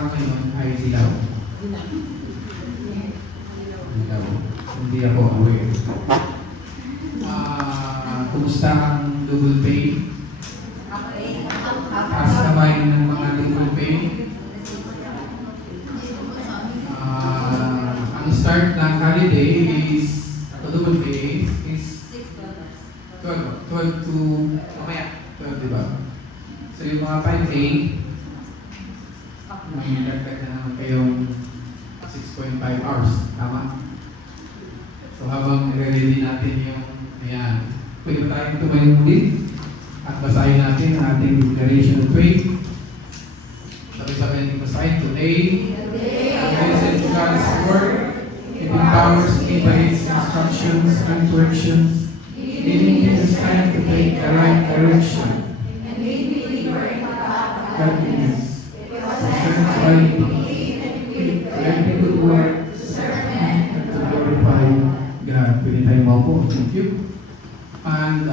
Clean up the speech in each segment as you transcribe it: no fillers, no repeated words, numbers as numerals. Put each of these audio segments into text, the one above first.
araw ngayon ay dilaw. Dilaw. Hindi ako aware. Kumusta ang double pay? Taas kamay ng mga double pay. Ang start ng holiday is, double pay is 12 to, mamaya, 12 diba? So yung mga 5A, may nagtag na naman kayong 6.5 hours. Tama? So habang nire-ready natin yung, ayan, pwede tayong tumayo muli at basahin natin ang ating declaration of faith. Sabi-sabi natin basahin, today, listen to God's word, giving powers to obey His instructions and corrections, leading you to stand to take the right direction. Godliness, spirituality, every good work, and to glorify God. Pwede tayo maupo. Thank you. And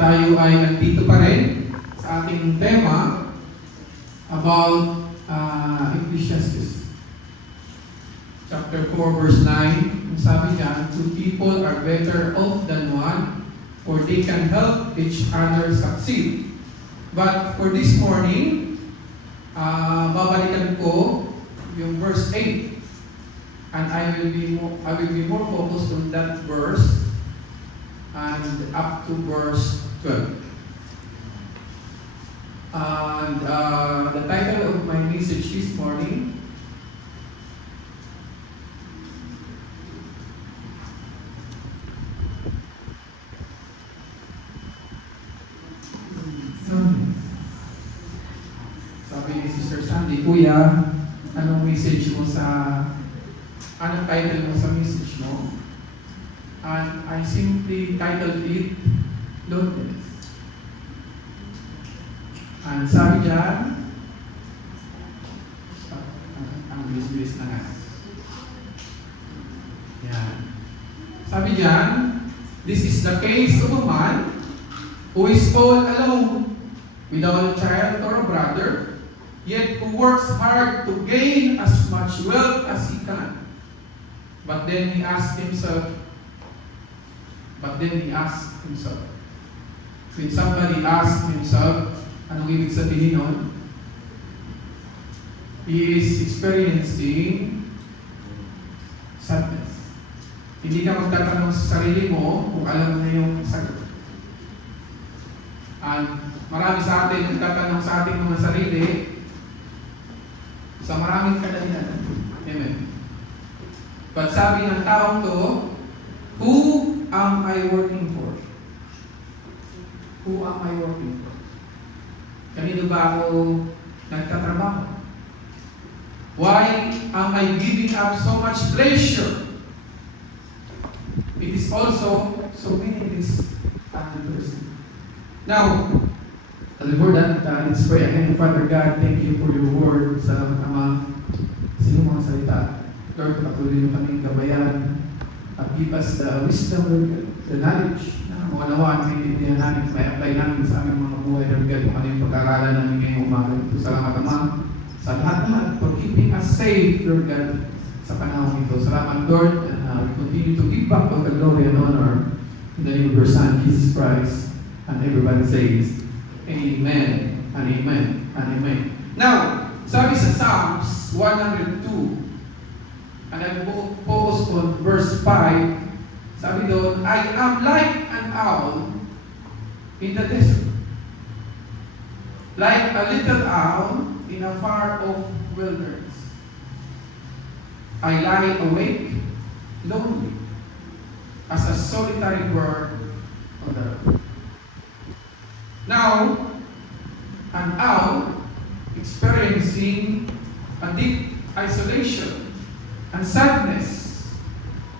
tayo ay nandito pa rin sa ating tema about Ecclesiastes. Chapter 4, verse 9. Ang sabi niya, two people are better off than one, for they can help each other succeed. But for this morning, babalikan ko yung verse 8. And I will be more focused on that verse and up to verse 12. And the title of my message this morning, sabi ni Sister Sandy, Kuya, anong message mo anong title mo sa message mo? And I simply titled it, Loneliness. And sabi dyan, ang bilis-bilis na nga. Yan. Sabi dyan, this is the case of a man who is all alone, without a child or a brother, yet who works hard to gain as much wealth as he can. But then he asked himself, when somebody asked himself, anong ibig sabihin nun? He is experiencing sadness. Hindi ka magtatanong sa sarili mo kung alam mo na yung sagot. And marami sa atin nagtatanong sa ating mga sarili sa maraming kadahilan. Amen. But sabi ng taong to, who am I working for? Who am I working for? Kanino ba ako nagtatrabaho? Why am I giving up so much pleasure? It is also so meaningless at the person. Now, before that, let's pray again. Father God, thank you for your word. Salamat Ama sa iyong mga salita. Lord, patuloy mo kaming gabayan at give us the wisdom, the knowledge na maunawaan, maintindihan namin, may apply namin sa aming mga buhay. Lord God, kung ano yung pag-aaralan namin ngayong umaga. Salamat Ama sa lahat for keeping us safe, Lord God, sa panahon ito. Salamat Lord, and we continue to give back all the glory and honor in the name of your Son, Jesus Christ. And everybody says, Amen, and Amen, and Amen. Now, sabi sa Psalms 102, and I focus on verse 5, sabi doon, I am like an owl in the desert, like a little owl in a far-off wilderness. I lie awake, lonely, as a solitary bird on the earth. Now, an owl experiencing a deep isolation and sadness,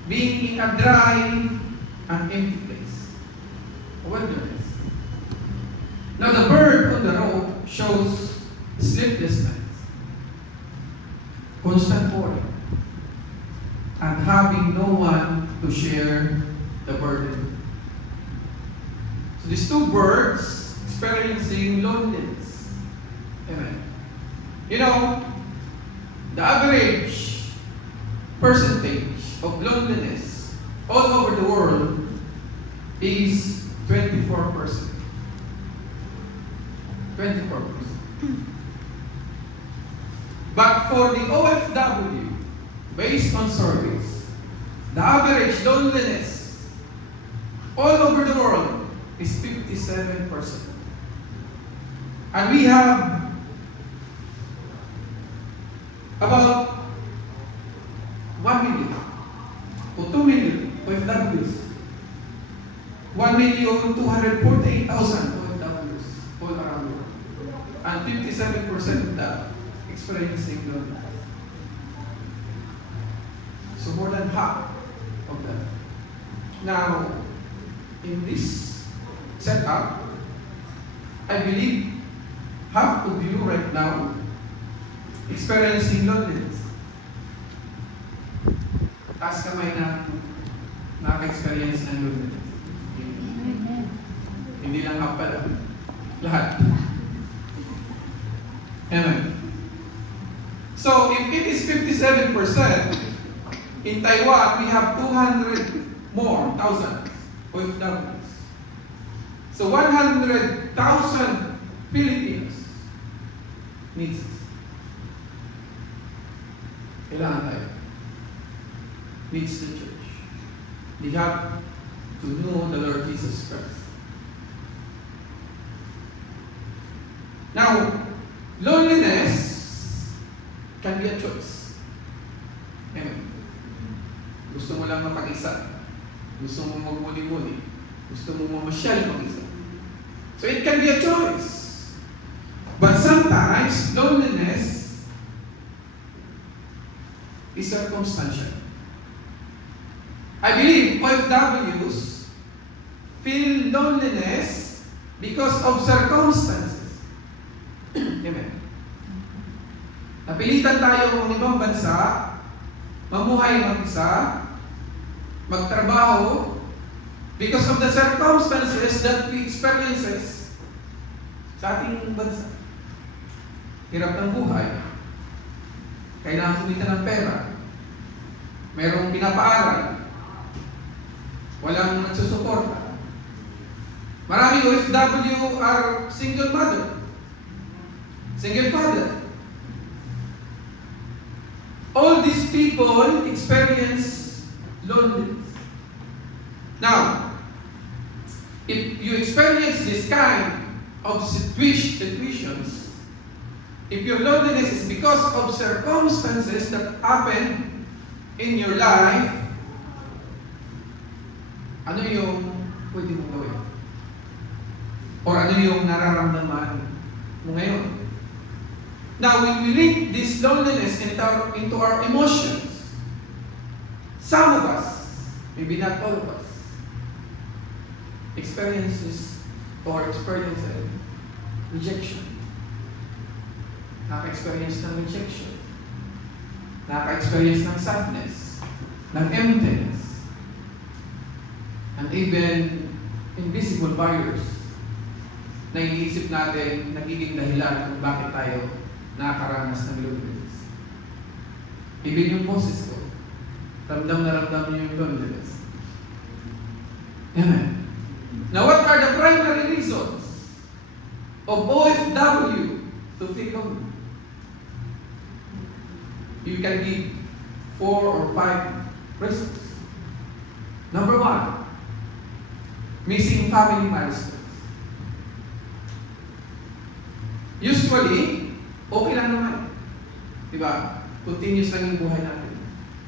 being in a dry and empty place, a wilderness. Now the bird on the rope shows sleeplessness, constant worry, and having no one to share the burden. So these two birds experiencing loneliness Amen. You know, the average percentage of loneliness all over the world is 24%. 24%. But for the OFW, based on surveys, the average loneliness all over the world is 57%. And we have about 1 million or 2 million OFWs. 1,248,000 OFWs all around the world. And 57% of that experiencing loneliness. So more than half of that. Now, in this setup, I believe half of you right now experiencing loneliness. Taas kamay na nakaka-experience ng loneliness. Hindi lang half pala. Lahat. Amen. So, if it is 57%, in Taiwan, we have 200 more thousand OFWs. So 100,000 Filipinos needs us. Kailangan tayo. Needs the church. They have to know the Lord Jesus Christ. Now, loneliness can be a choice. Amen. Gusto mo lang mapag-isa. Gusto mo magmuli-muli. Gusto mo mamasyal mag-isa. So it can be a choice. But sometimes, loneliness is circumstantial. I believe OFWs feel loneliness because of circumstances. Amen. Napilitan tayo ng ibang bansa, mamuhay mag-isa, magtrabaho, because of the circumstances that we experiences sa ating bansa. Hirap ng buhay. Kailangan kumita ng pera. Mayroong pinapaaral. Walang nagsusuporta. Marami OFW are single mother. Single father. All these people experience loneliness. Now, if you experience this kind of situations, if your loneliness is because of circumstances that happen in your life, ano yung pwede mong gawin? Or ano yung nararamdaman mo ngayon? Now, when we link this loneliness into our emotions, some of us, maybe not all of us, experiences rejection. Nakaka-experience ng rejection. Nakaka-experience ng sadness, ng emptiness, and even invisible barriers na iniisip natin nagiging dahilan kung bakit tayo nakakaranas ng loneliness. Even yung boses ko, ramdam na ramdam niyo yung loneliness. Amen. Now, what are the primary reasons of OFW to feel lonely? You can give 4 or 5 reasons. Number 1, missing family milestones. Usually, okay lang naman. Diba? Continuous lang yung buhay natin.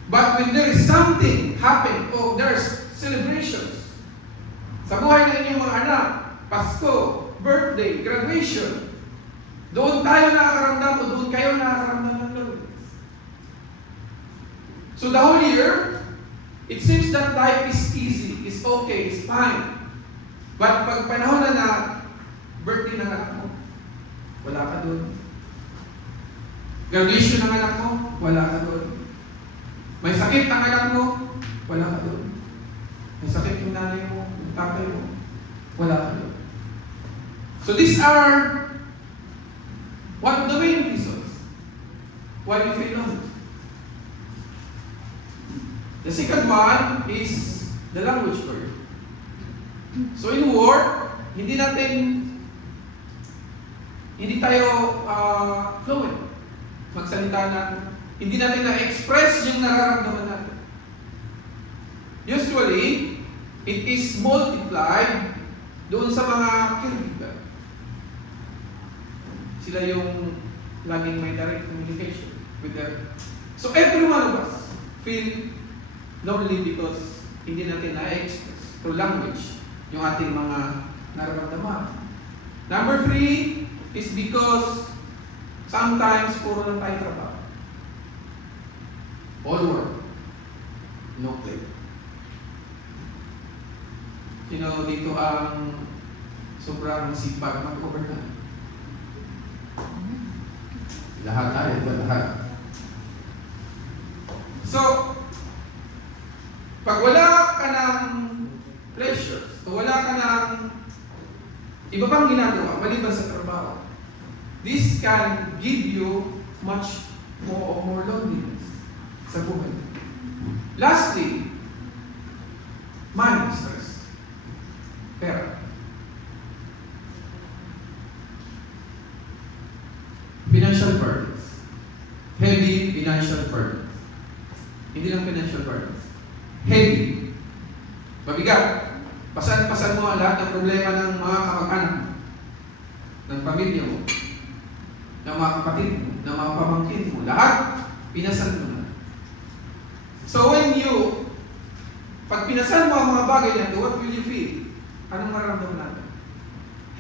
But when there is something happen, or there's celebrations, sa buhay ng inyong mga anak, Pasko, birthday, graduation, doon tayo nakakaramdam o doon kayo nakakaramdam ng loneliness. So the whole year, it seems that life is easy, is okay, is fine. But pag panahon na birthday ng anak mo, wala ka doon. Graduation ng anak mo, wala ka doon. May sakit ang anak mo, wala ka doon. May sakit yung nanay mo, yung tatay mo, wala ka doon. So these are What are the main reasons why you feel lonely? The second one is the language barrier. So in work, hindi tayo fluent magsalita na, hindi natin na-express yung nararamdaman natin. Usually, it is multiplied doon sa mga caregiver. Sila yung laging may direct communication with them. So every one of us feel lonely because hindi natin na-express through language yung ating mga nararamdaman. Number 3 is because sometimes puro lang tayo trabaho. All work, no play. Sino dito ang sobrang sipag mag-overtime? Lahat tayo, lahat. So, pag wala ka ng pleasures, o wala ka ng iba pang ginagawa, maliban sa trabaho, this can give you much more loneliness sa buhay. Lastly, money stress. Pera. Financial burdens. Heavy financial burdens. Hindi lang financial burdens. Heavy. Mabigat. Pasan mo ang lahat ng problema ng mga kamag-anak mo, ng pamilya mo, ng mga kapatid mo, ng mga pamangkin mo. Lahat, pinasan mo na. So pag pinasan mo ang mga bagay na ito, what will you feel? Anong mararamdaman natin?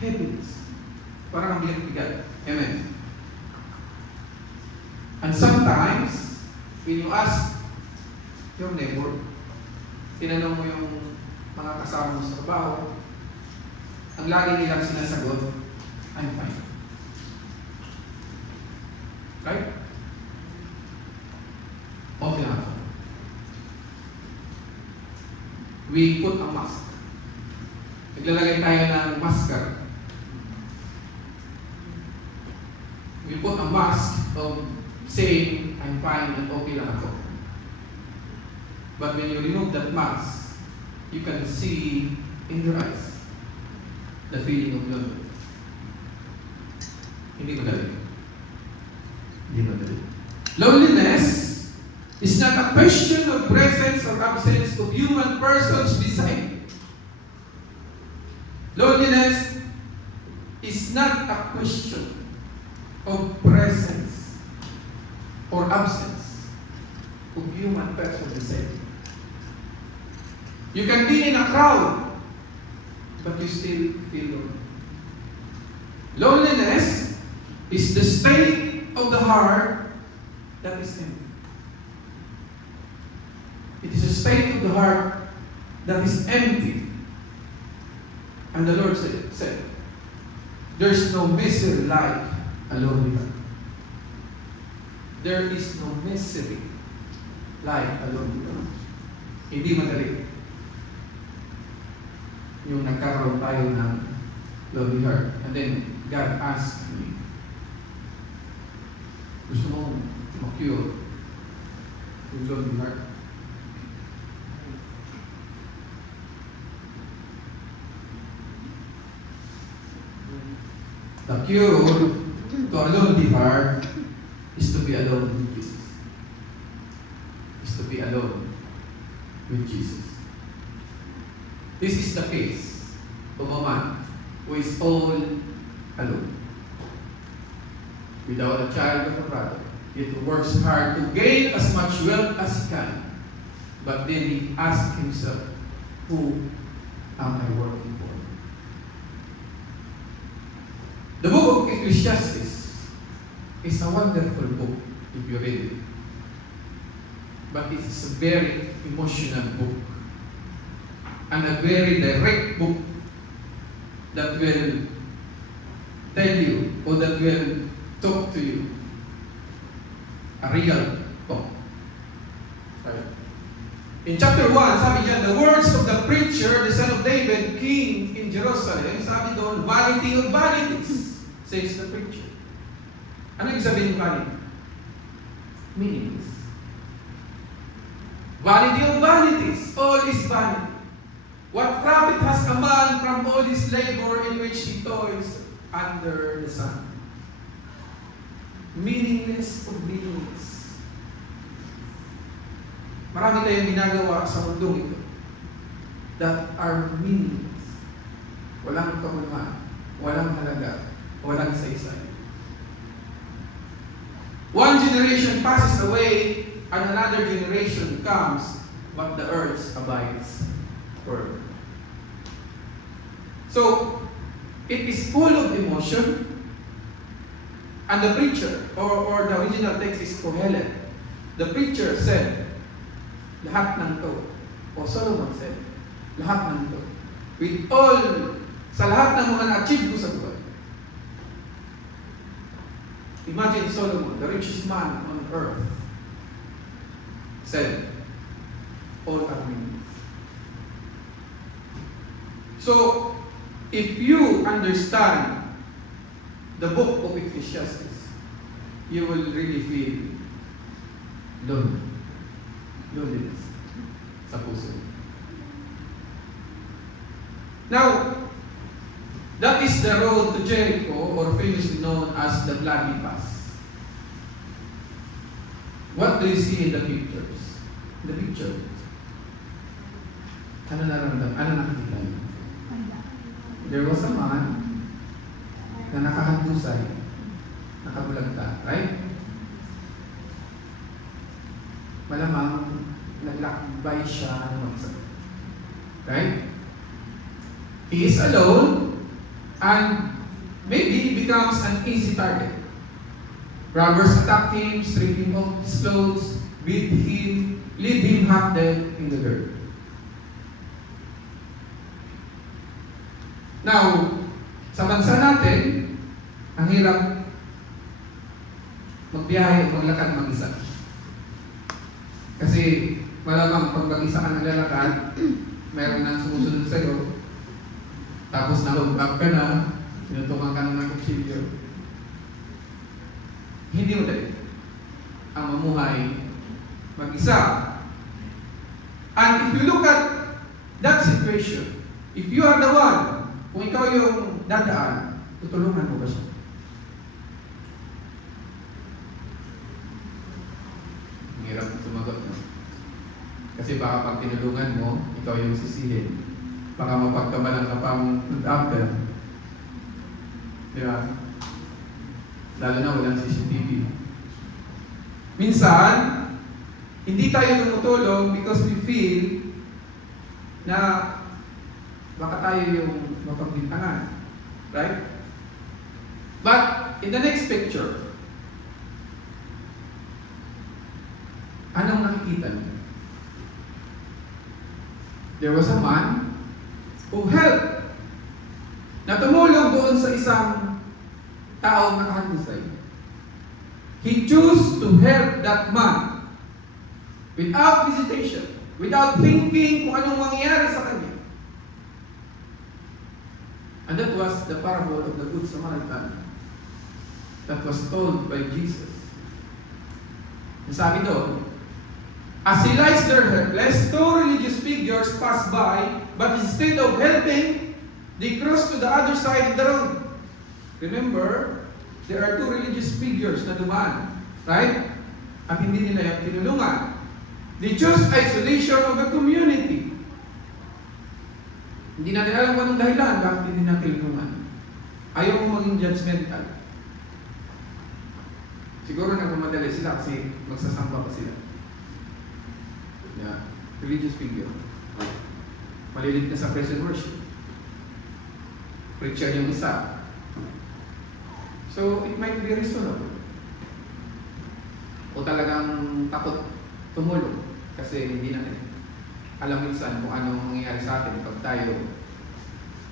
Heaviness. Parang ang bigat-bigat. Amen. And sometimes, when you ask your neighbor, tinanong mo yung mga kasama mo sa trabaho, ang lagi nilang sinasagot, I'm fine. Right? Okay na ako. We put a mask. Naglalagay tayo ng masker. We put a mask of saying, I'm fine and okay lang ako. But when you remove that mask, you can see in your eyes the feeling of loneliness. Hindi madali. Hindi madali. Loneliness is not a question of presence or absence of human persons beside you. Loneliness is not a question of presence or absence of human person beside you. You can be in a crowd, but you still feel lonely. Loneliness is the state of the heart that is empty. It is a state of the heart that is empty. And the Lord said, there's no misery like a lonely heart. There is no misery like a lonely heart. Hindi madali yung nagkaroon tayo ng lonely heart. And then, God asked me, gusto mo ma-cure yung lonely heart? The cure to a lonely heart is to be alone with Jesus. Is to be alone with Jesus. This is the case of a man who is all alone, without a child or a brother, yet who works hard to gain as much wealth as he can. But then he asks himself, who am I working for? The book of Ecclesiastes is a wonderful book if you read it. But it's a very emotional book. And a very direct book that will tell you or that will talk to you. A real talk. Right. In chapter 1, sabi niya, the words of the preacher, the son of David, king in Jerusalem, sabi doon, vanity of vanities, says the preacher. Ano yung sabihin ng vanity? Meaningless. Vanity of vanities, all is vanity. What profit has a man from all his labor in which he toils under the sun? Meaningless of meaningless. Marami tayong ginagawa sa mundong ito that are meaningless. Walang kabuluhan, walang halaga, walang saysay. One generation passes away and another generation comes, but the earth abides forever. So, it is full of emotion, and the preacher, or the original text is Kohelet. The preacher said, lahat ng to, o Solomon said, lahat ng to, with all, sa lahat ng mga na-achieve ko sa buhay. Imagine Solomon, the richest man on earth, said, all are meaningless. So, if you understand the book of Ecclesiastes, you will really feel lonely. Loneliness sa puso. Now, that is the road to Jericho, or famously known as the Bloody Pass. What do you see in the pictures? In the picture, ano nararamdaman? Ano nakikita niyo? There was a man na nakahandusay, nakabulagta, right? Malamang naglakbay siya ng magsak. Right? He is alone, and maybe he becomes an easy target. Robbers attack him, strip him of his clothes, beat him, leave him half dead in the dirt. Now, sa bansa natin, ang hirap magbiyahe o maglakad mag-isa. Kasi malamang pag mag-isa ka naglalakad, meron nang sumusunod sa'yo, tapos na-hold up ka na, sinutukan ka ng kutsilyo. Hindi mo dali ang mamuhay mag-isa. And if you look at that situation, if you are the one, kung ikaw yung dadaan, tutulungan mo ba siya? Ang hirap sumagot, no? Kasi baka pag tinulungan mo, ikaw yung sisihin. Baka mapagkamalang ka pang after. Di ba? Lalo na walang CCTV. Minsan, hindi tayo tumutulong because we feel na baka tayo yung mapagbintangan. Right? But, in the next picture, anong nakikita niyo? There was a man who helped na tumulong doon sa isang taong nakahandusay. He chose to help that man without hesitation, without thinking kung anong mangyayari sa kanya. And that was the parable of the Good Samaritan that was told by Jesus. Sabi doon, as he lies there helpless, two religious figures pass by, but instead of helping, they cross to the other side of the road. Remember, there are two religious figures na dumaan, right? At hindi nila yung tinulungan. They chose isolation of the community. Hindi natin alam kung anong dahilan bakit hindi na tinulungan. Ayaw mo maging judgmental. Siguro nagmamadali sila kasi magsasamba pa sila. Yeah. Religious figure. Malilit na sa praise and worship. Preacher yung isa. So, it might be reasonable. O talagang takot tumulong. Kasi hindi natin alam minsan kung anong mangyayari sa atin pag tayo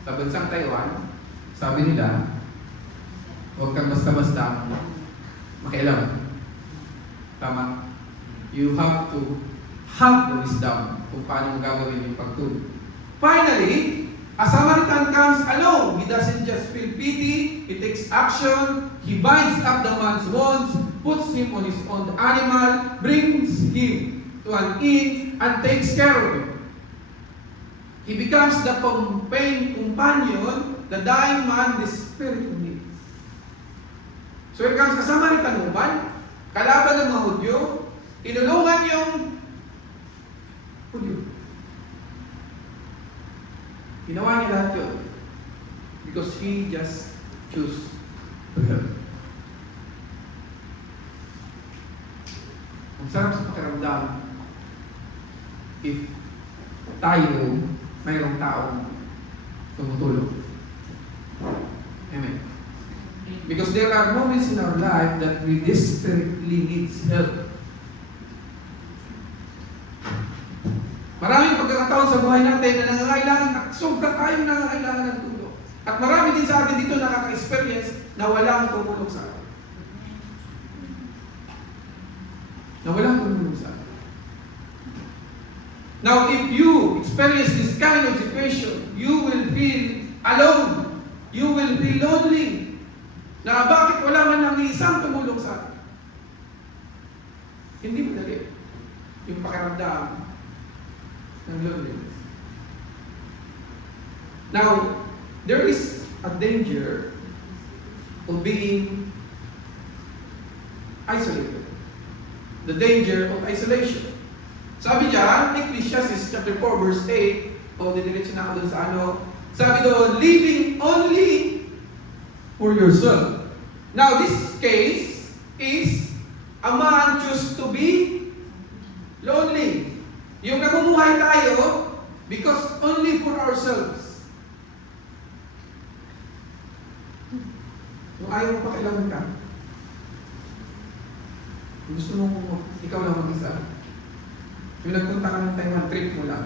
sa bansang Taiwan, sabi nila, huwag kang basta-basta makialam. Tama? You have to have the wisdom kung paano gagawin yung pagtulong. Finally, a Samaritan comes alone. He doesn't just feel pity, he takes action he binds up the man's wounds, puts him on his own animal, brings him to an inn, and takes care of him. He becomes the companion, the dying man desperately needs. So here comes kasama ni Tanuban, kalaban ng mga Hudyo, tinulungan yung Hudyo. Ginawa niya lahat yun because he just chose to help. Ang sarap sa pakiramdam if tayo mayroong taong tumutulong. Amen. Because there are moments in our life that we desperately need help. Maraming pagkakataon sa buhay natin na nangangailangan at sobra tayong nangangailangan ng tulong. At marami din sa atin dito nakaka-experience na walang tumulong sa atin. Na walang tumulong sa atin. Now, if you experience this kind of situation, you will feel alone. You will feel lonely. Na bakit wala man lang isang tumulong sa atin? Hindi madali yung pakiramdam ng loneliness. Now, there is a danger of being isolated. The danger of isolation. Sabi diyan, Ecclesiastes chapter 4 verse 8, didiretso na ako dun sa ano, sabi doon, living only for yourself. Now, this case is a man choose to be lonely. Yung namumuhay tayo because only for ourselves. Kung ayaw mo pakilaman ka, kung gusto mo ikaw lang mag-isa, yung nagpunta ka ng Taiwan trip mo lang,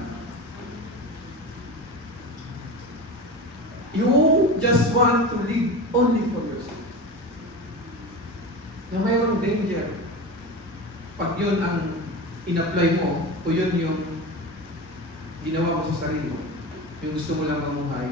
you just want to live only for yourself. Na mayroong danger pag yun ang in-apply mo o yun yung ginawa mo sa sarili mo. Yung gusto mo lang mamuhay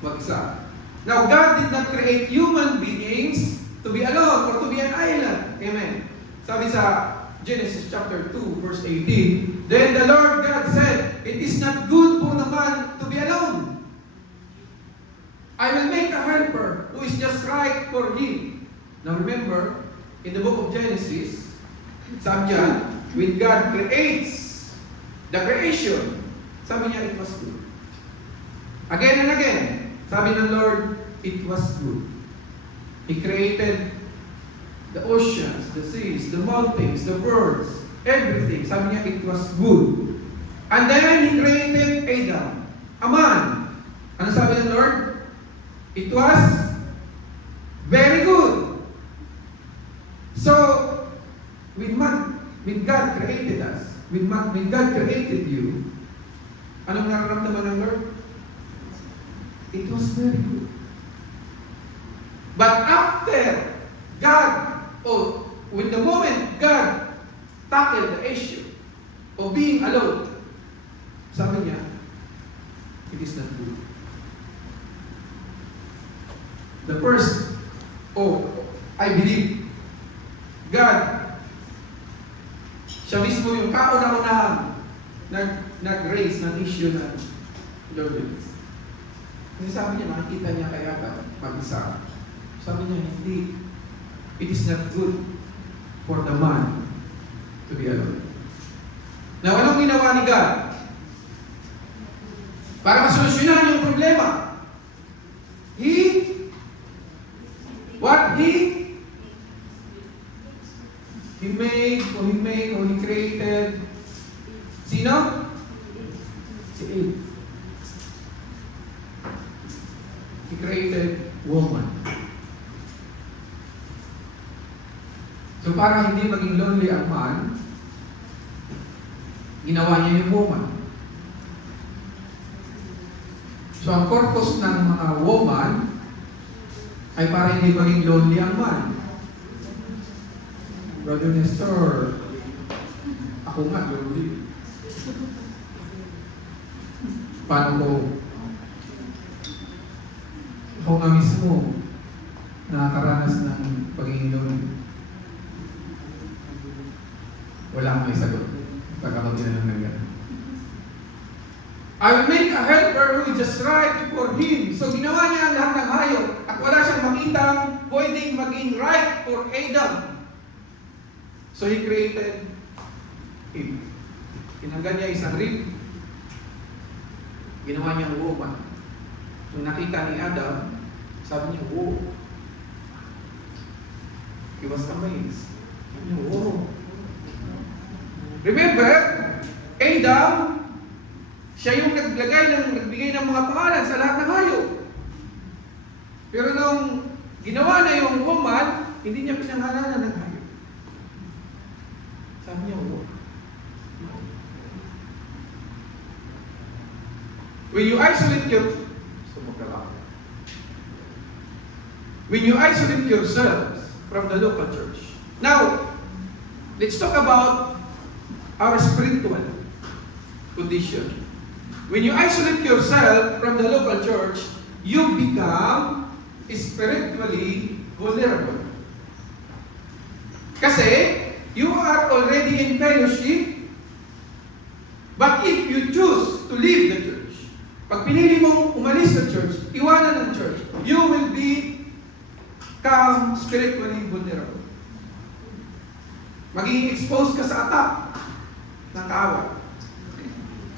mag-isa. Now, God did not create human beings to be alone or to be an island. Amen. Sabi sa Genesis chapter 2 verse 18, then the Lord God said, it is not good for the man to be alone. I will make a helper who is just right for him. Now remember, in the book of Genesis, sabi niya, when God creates the creation, sabi niya, it was good. Again and again, sabi ng Lord, it was good. He created the oceans, the seas, the mountains, the birds, everything. Sabi niya, it was good. And then He created Adam, a man. Ano sabi ng Lord? It was very good. So, when God created us, when God created you, anong nararamdaman ng Lord? It was very good. But after when the moment God tackled the issue of being alone, sabi niya, it is not good. The first, I believe, God, siya mismo yung kauna-unahang nag-raise ng issue ng loneliness. Kasi sabi niya, nakikita niya kaya mag-isa. Sabi niya, hindi. It is not good for the man to be alone. Now, anong ginawa ni God? Para masolusyonan yung problema. He He created, sino? Si Eve. He created woman. So para hindi maging lonely ang man, ginawa niya yung woman. So ang purpose ng mga woman ay para hindi maging lonely ang man. Brother Nestor, ako nga lonely. Paano ko? Ako nga mismo nakakaranas ng I will make a helper who is just right for him. So ginawa niya ang lahat ng hayop at wala siyang makitang pwedeng maging right for Adam. So he created him. Tinanggal niya isang rib. Ginawa niyang woman. Nung nakita ni Adam, sabi niya, "Whoa." He was amazed. Sabi niya, "Whoa." Remember, Adam, siya yung nagbigay ng mga pangalan sa lahat ng hayop. Pero nung ginawa na yung woman, hindi niya pinangalanan ng hayop. Sabi niya, "Whoa." When you isolate yourselves from the local church. Now, let's talk about our spiritual condition. When you isolate yourself from the local church, you become spiritually vulnerable. Kasi, you are already in fellowship, but if you choose to leave the church, pag pinili mong umalis sa church, iwanan ng church, you will become spiritually vulnerable. Magiging exposed ka sa attack ng kaaway.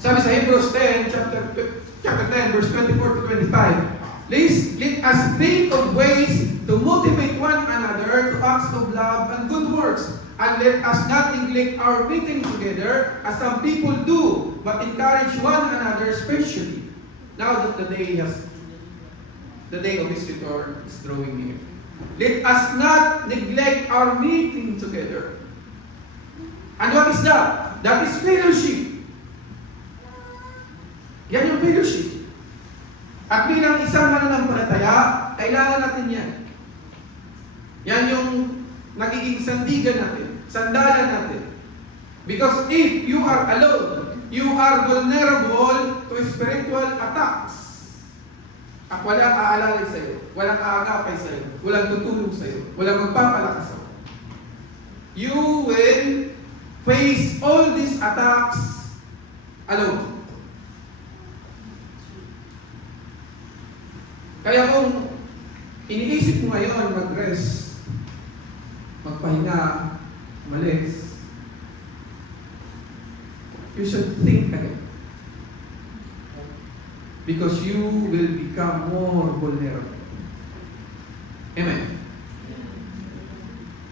Sabi sa Hebrews 10, chapter 10, verse 24 to 25, let us think of ways to motivate one another to acts of love and good works. And let us not neglect our meeting together as some people do, but encourage one another, especially now that the day of His return is drawing near. Let us not neglect our meeting together. And what is that? That is fellowship. Yan yung fellowship. At bilang isang mananampalataya, kailangan natin yan. Yan yung magiging sandigan natin, sandalan natin. Because if you are alone, you are vulnerable to spiritual attacks. At walang aalalay sa'yo, walang aagapay sa'yo, walang tutulong sa'yo, walang magpapalakas sa'yo. You will face all these attacks alone. Kaya kung iniisip mo ngayon mag-rest, magpahinga, umalis, you should think again. Because you will become more vulnerable. Amen.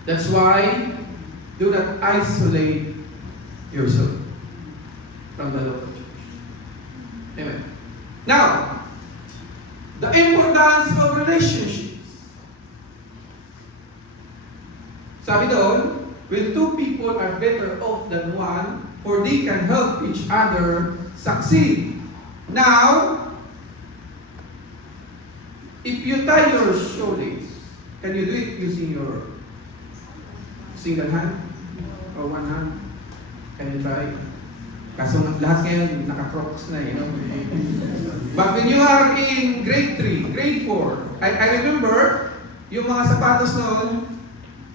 That's why do not isolate yourself from the local church. Amen. Now, the importance of relationships. Sabi doon, when two people are better off than one, for they can help each other succeed. Now, if you tie your shoelace, can you do it using your single hand or one hand? Can you try? Kaso lahat ngayon naka-crocs na, you know. But when you are in grade 3, grade 4, I remember yung mga sapatos noon,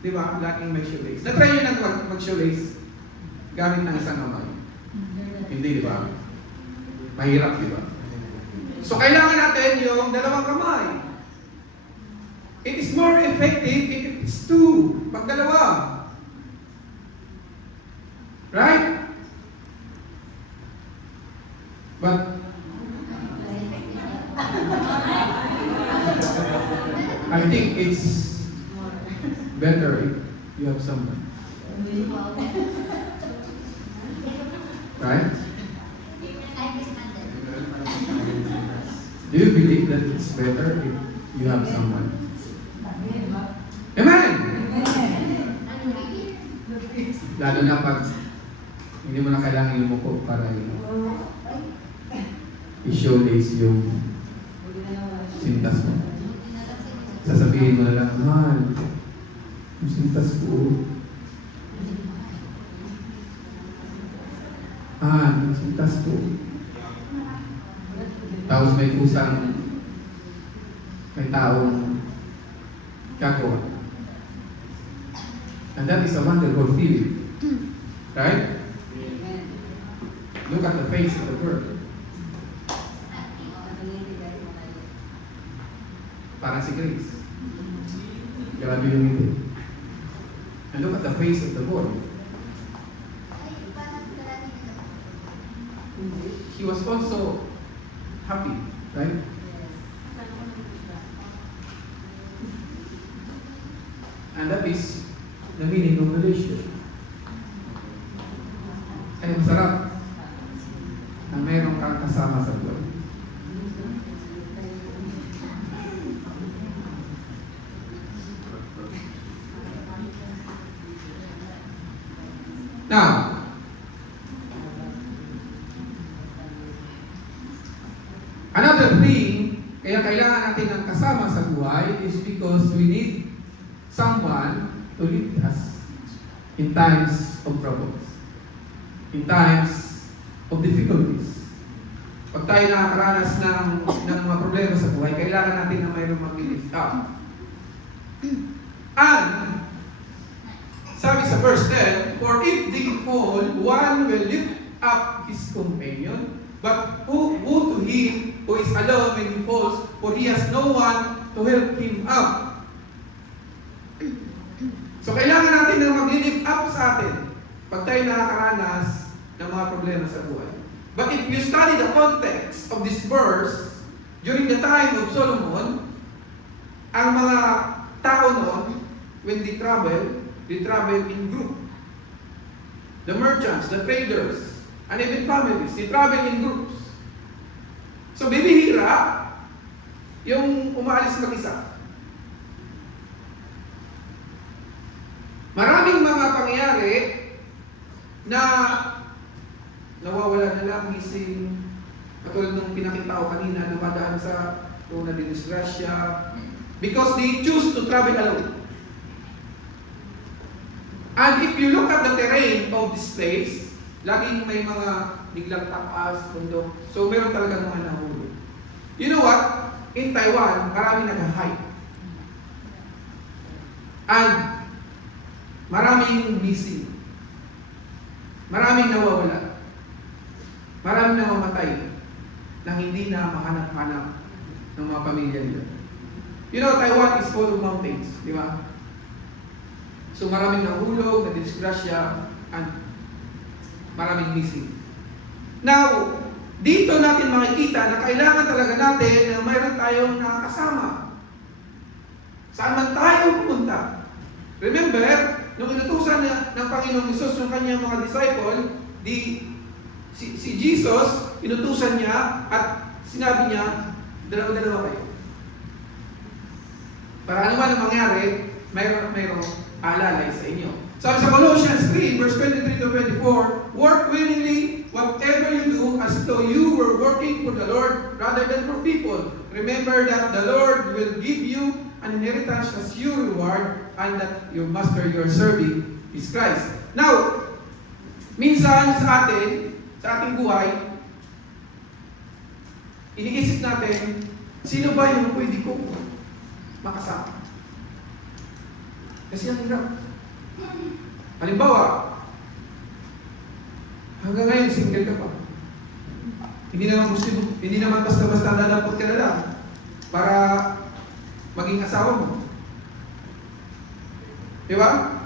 di ba, laging may shoelace. Na-try nyo nang mag-shoelace gamit ng isang kamay. Hindi, di ba? Mahirap, di ba? So, kailangan natin yung dalawang kamay. It is more effective if it's two. Pag dalawa. Right? But, I think it's better if you have someone. Right? Do you believe that it's better if you have someone? Amen! Lalo na pag hindi mo na kailangan lumuko para i-showcase yung sintas mo. Sasabihin mo na lang, mahal, yung sintas ko. Yung sintas ko. Tapos may taong gagawa. And that is a wonderful feeling. Right? Look at the face of the girl. Parang si Grace. Grabe yung ngiti. And look at the face of the boy. He was also happy, right? And that is the meaning of relationship. Ay, masarap na meron kang kasama sa buhay. Now, another thing, kaya kailangan natin ng kasama sa buhay is because we need someone to lead us in times of troubles, in times of difficulties. Pag tayo nakakaranas ng mga problema sa buhay, kailangan natin na mayroong mag-lift up. And, sabi sa verse 10, for if they fall, one will lift up his companion, but who to him who is alone when he falls, for he has no one to help him up. So kailangan natin na mag-lift up sa atin pag tayo nakakaranas ng mga problema sa buhay. But if you study the context of this verse, during the time of Solomon, ang mga tao noon, when they travel in group. The merchants, the traders, and even families, they travel in groups. So bibihira yung umaalis mag-isa. Maraming mga pangyayari na nawawala na lang, gising, katulad nung pinakita ko kanina, dumadaan sa una dinisgrasya, because they choose to travel alone. And if you look at the terrain of this place, laging may mga biglang taas, bundok. So meron talaga mga nahulog. You know what? In Taiwan, marami nag-hike. And maraming missing. Maraming nawawala. Maraming namamatay nang hindi na mahanap-hanap ng mga pamilya nila. You know, Taiwan is full of mountains, di ba? So maraming nahulog, nadisgrasya, and maraming missing. Now, dito natin makikita na kailangan talaga natin na mayroon tayong nakakasama. Saan man tayo pumunta. Remember, nung inutusan ng Panginoong Hesus ng kanyang mga disciple, si Jesus, inutusan niya at sinabi niya, dalawa-dalawa kayo. Para ano man ang mangyari, mayroong alalay sa inyo. Sabi sa Colossians 3, verse 23 to 24, work willingly whatever you do as though you were working for the Lord rather than for people. Remember that the Lord will give you an inheritance as your reward and that your master you're serving is Christ. Now, minsan sa ating buhay, iniisip natin, sino ba yung pwede ko makasama? Kasi ang hirap. Halimbawa, hanggang ngayon single ka pa. Hindi naman basta-basta dadapot ka na lang para maging asawa mo. Di ba?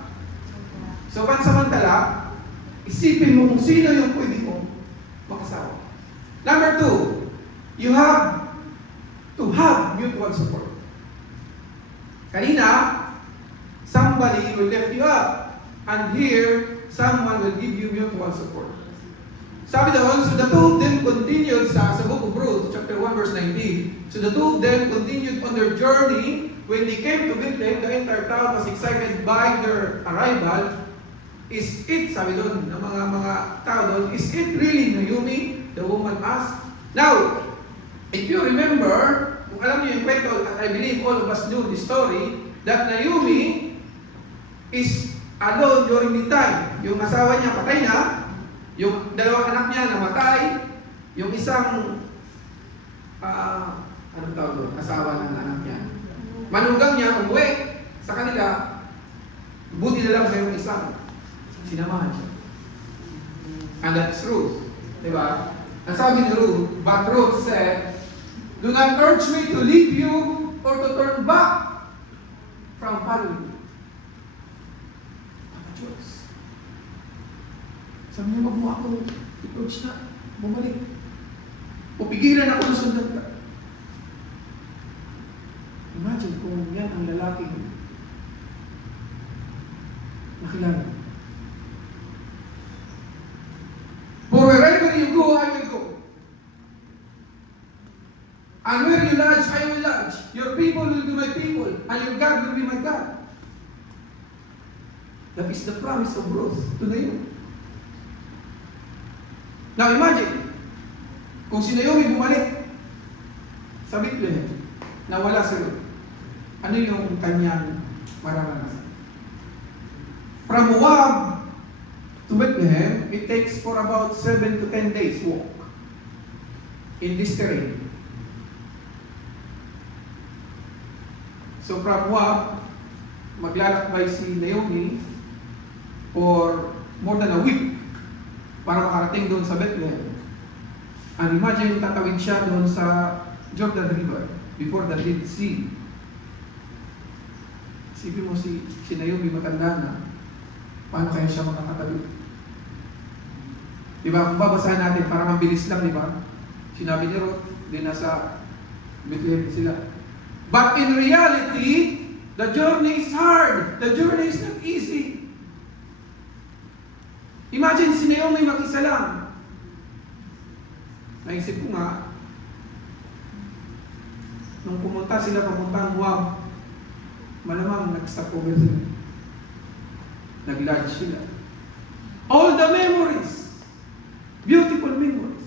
So, pansamantala, isipin mo kung sino yung pwede mo makasawa. Number 2, you have to have mutual support. Kanina, somebody will lift you up. And here, someone will give you mutual support. Sabi doon, so the two of them continued sa book of Ruth, chapter 1, verse 19. So the two of them continued on their journey. When they came to Bethlehem, the entire town was excited by their arrival. Is it, sabi doon, ng mga tao doon, is it really Naomi? The woman asked. Now, if you remember, kung alam niyo yung kwento, at I believe all of us knew the story, that Naomi is alone during the time. Yung asawa niya patay na, yung dalawang anak niya namatay, yung isang, anong tawag doon? Asawa ng anak niya. Manugang niya, umuwi sa kanila, buti na lang mayroong isang sinamahan siya. And that's Ruth. Diba? Ang sabi ni Ruth, but Ruth said, do not urge me to leave you or or to turn back from following me. Papa Diyos. Sabi niya, wag mo ako i-coach na, bumalik. O pigilan ako na sundan ka. Imagine kung yan ang lalaking nakilala. For wherever you go, I will go. And where you lodge, I will lodge. Your people will be my people, and your God will be my God. That is the promise of Ruth to Naomi. Now imagine, kung si Naomi bumalik sa Bethlehem, nawala si Ruth, ano yung kanyang mararanasan? From Moab to Bethlehem, it takes for about 7 to 10 days walk in this terrain. So from Moab, maglalakbay si Naomi for more than a week para makarating doon sa Bethlehem. And imagine, tatawid siya doon sa Jordan River before the Dead Sea. Isipin mo si Naomi matanda na, paano kaya siya makakatawid? Diba, kung babasahin natin, parang mabilis lang, diba? Sinabi ni Ruth, din nasa Bethlehem sila. But in reality, the journey is hard. The journey is not easy. Imagine si Naomi mag-isa lang. Naisip ko nga, nung pumunta sila papuntang Moab, malamang nag-stop over sila. Nag-lodge sila. All the memories, beautiful memories,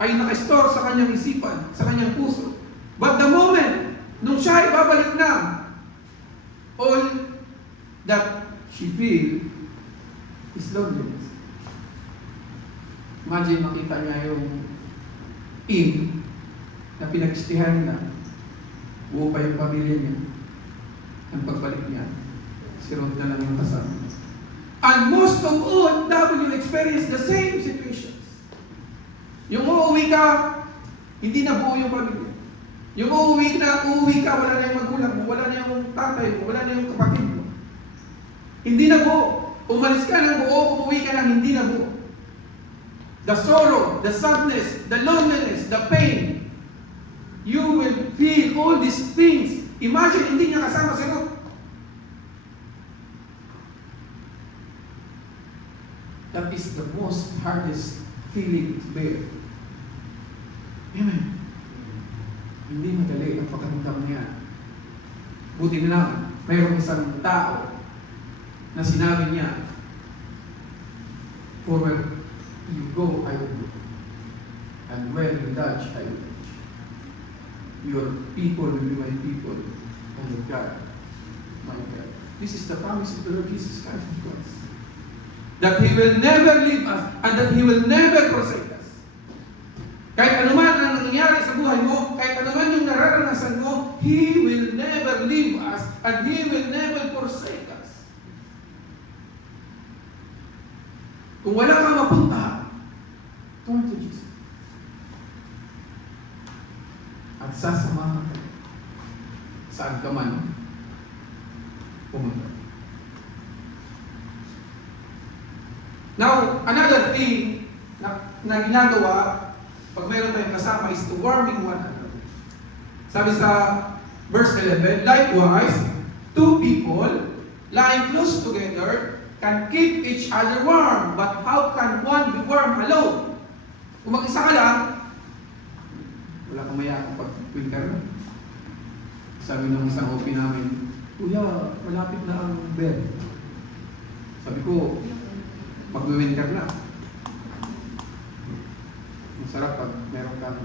ay nakastore sa kanyang isipan, sa kanyang puso. But the moment, nung siya ay babalik na, all that she feel is loneliness. Imagine, makita niya yung team na pinagstihan nila. Buo pa yung pamilya niya. Ang pagbalik niya, si Ruth na lang yung kasama. And most of OFW experience the same situations. Yung uuwi ka, hindi na buo yung pamilya. Yung uuwi ka, wala na yung magulang mo, wala na yung tatay mo, wala na yung kapatid mo. Hindi na buo. Umalis ka ng buo, umuwi ka ng hindi na buo. The sorrow, the sadness, the loneliness, the pain, you will feel all these things. Imagine, hindi niya kasama si Ruth. That is the most hardest feeling to bear. Amen. Hindi madali ang pagkaramdam niya. Buti na lang, mayroong isang tao na sinabi niya, for where you go, I will go. And where you lodge, I will lodge. Your people will be my people, and your God, my God. This is the promise of the Lord Jesus Christ to us. That He will never leave us, and that He will never forsake us. Kahit anuman ang nangyayari sa buhay mo, kahit anuman yung nararanasan mo, He will never leave us, and He will never forsake us. Kung wala kang mapunta, turn to Jesus. At sasamahan ka. Saan ka man pumunta. Now, another thing na ginagawa pag mayroon tayong kasama is to warming one another. Sabi sa verse 11, likewise, two people lying close together can keep each other warm, but how can one be warm alone? Kung mag-isa ka lang, wala kang mayakap pag winter na. Sabi ng isang OP namin, Kuya, malapit na ang bed. Sabi ko, mag-winter na. Masarap pag meron kang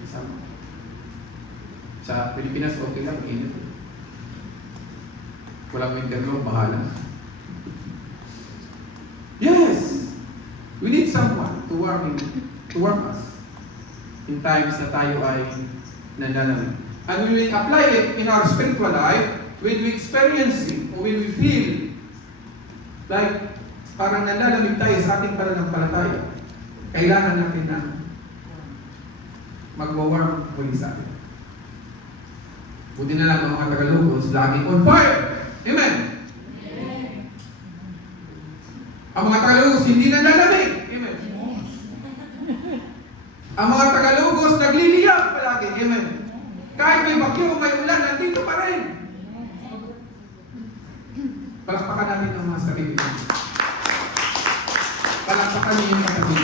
isama. Sa Pilipinas, okay lang, init. Walang winter no, bahala. Yes! We need someone to warm us in times na tayo ay nanlalamig. And when we apply it in our spiritual life, when we experience it, or when we feel like parang nanlalamig tayo sa ating pananampalataya, kailangan natin na magwa-warm muli sa atin. Buti na lang ang mga Tagalogos, laging on fire. Amen. Ang mga Tagalogos hindi nalalamig. Amen. Ang mga Tagalogos nagliliyab palagi. Amen. Kahit may bagyo o may ulan, nandito pa rin. Palakpakan natin ang mga sarili. Palakpakan niyo yung katabi.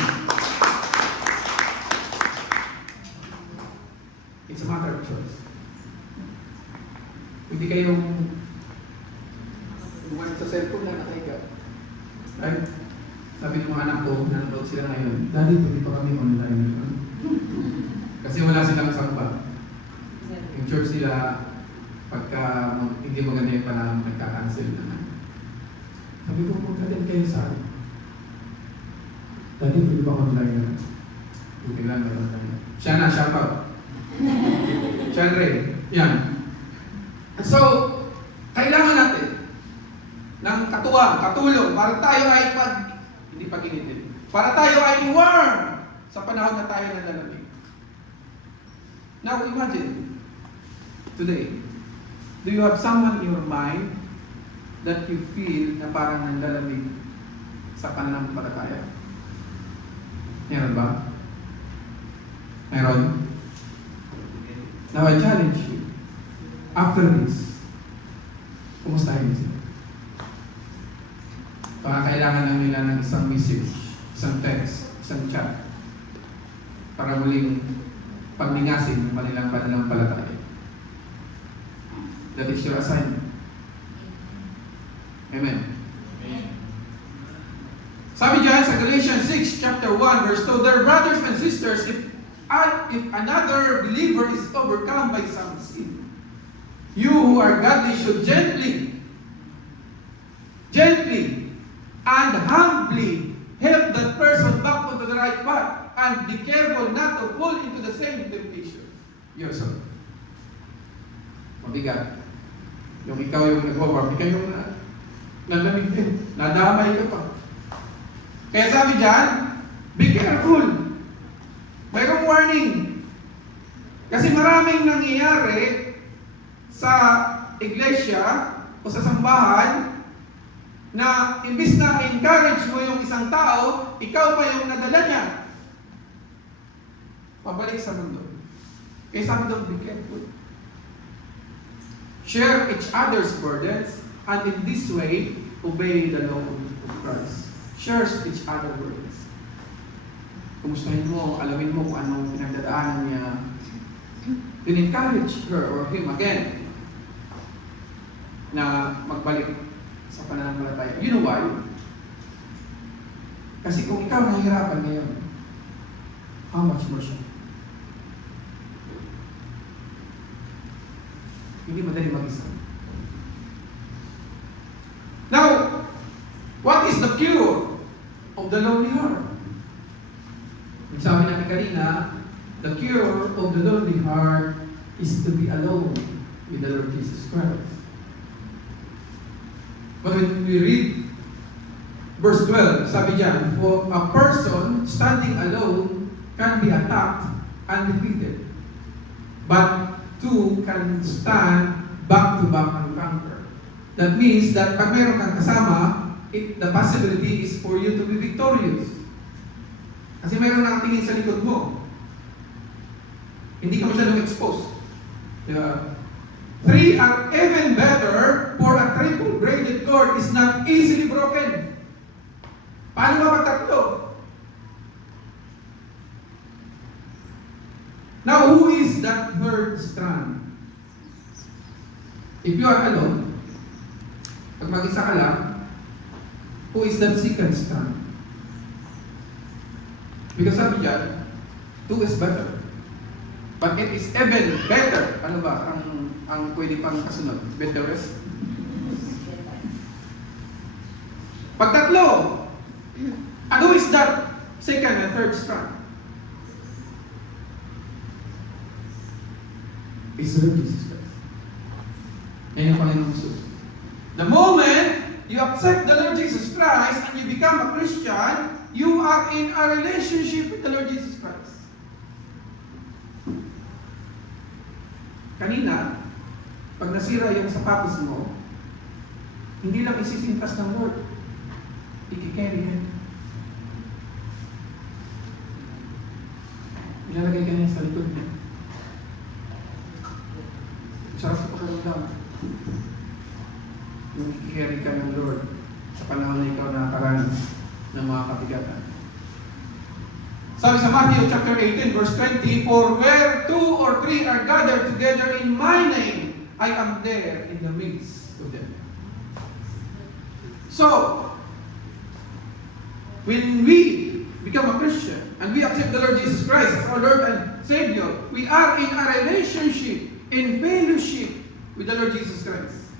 It's a matter of choice. Hindi kayong buwan sa cellphone na nakahiga. Right? Sabi ng mga anak ko, nanonood sila ngayon, Daddy, pwede pa kami online. Kasi wala silang samba. Yung church nila, pagka hindi maganda yung panahon, nagka-cancel naman. Sabi ko, magkatid kayo sa Daddy, pwede pa online na. Buti lang, online. Siya na, shout out. Siya rin. Yan. So, kailangan natin ng katuwang, katulong, para tayo ay hindi pag-initin. Para tayo ay warm sa panahon na tayo nalalamig. Now, imagine, today, do you have someone in your mind that you feel na parang nanlalamig sa pananampalataya? Meron ba? Meron? Now, I challenge you. After this, kumustahin niyo sila? Baka kailangan lang nila ng isang message, isang text, isang chat para muling pagningasin ng kanilang pananampalataya. That is your assignment. Amen. Sabi diyan sa Galatians 6, chapter 1, verse 2, "Dear brothers and sisters, if another believer is overcome by some sin, you who are godly should gently and humbly help that person back onto the right path, and be careful not to fall into the same temptation yourself." Mabigat. Yung ikaw yung nag-warm, ikaw yung nalamig din. Nadamay ka pa. Kaya sabi dyan, be careful. Mayroong warning. Kasi maraming nangyayari sa iglesia o sa sambahan na imbis na encourage mo yung isang tao, ikaw pa yung nadala niya pabalik sa mundo. Kaya sabi doon, be careful. Share each other's burdens, and in this way, obey the law of Christ. Share each other's burdens. Kumustahin mo, alamin mo kung anong pinagdadaanan niya. Encourage her or him again na magbalik sa pananampalataya. You know why? Kasi kung ikaw nahihirapan ngayon, how much more siya? Hindi madali mag-isa. Now, what is the cure of the lonely heart? Sabi natin kanina, the cure of the lonely heart is to be alone with the Lord Jesus Christ. But when we read verse 12, sabi diyan, for a person standing alone can be attacked and defeated, but two can stand back to back and conquer. That means that pag meron kang kasama, the possibility is for you to be victorious. Kasi mayroon nakatingin sa likod mo. Hindi ka masyadong exposed. Diba? Three are even better, for a triple braided cord is not easily broken. Paano ba magtatlo? Now, who is that third strand? If you are alone, pag mag-isa ka lang, who is that second strand? Because sabi dyan, two is better. But it is even better. Ano ba ang pwede pang kasunod? Betterest? Pag tatlo, ano is that second and third strand? It's the Lord Jesus Christ. Yan yung Panginoon Jesus. The moment you accept the Lord Jesus Christ and you become a Christian, you are in a relationship with the Lord Jesus Christ. Kanina, Pag nasira yung sapatos mo, hindi lang isisintas ng Lord. I-carry ka. Ilalagay ka niya sa likod niya. Sarap sa pakiramdam. Yung i-carry ka ng Lord sa panahon na ikaw nakakaranas ng mga kabigatan. Sabi sa Matthew chapter 18 verse 20, "For where 2 or 3 are gathered together in my name, I am there in the midst of them." So, when we become a Christian and we accept the Lord Jesus Christ as our Lord and Savior, we are in a relationship, in fellowship with the Lord Jesus Christ.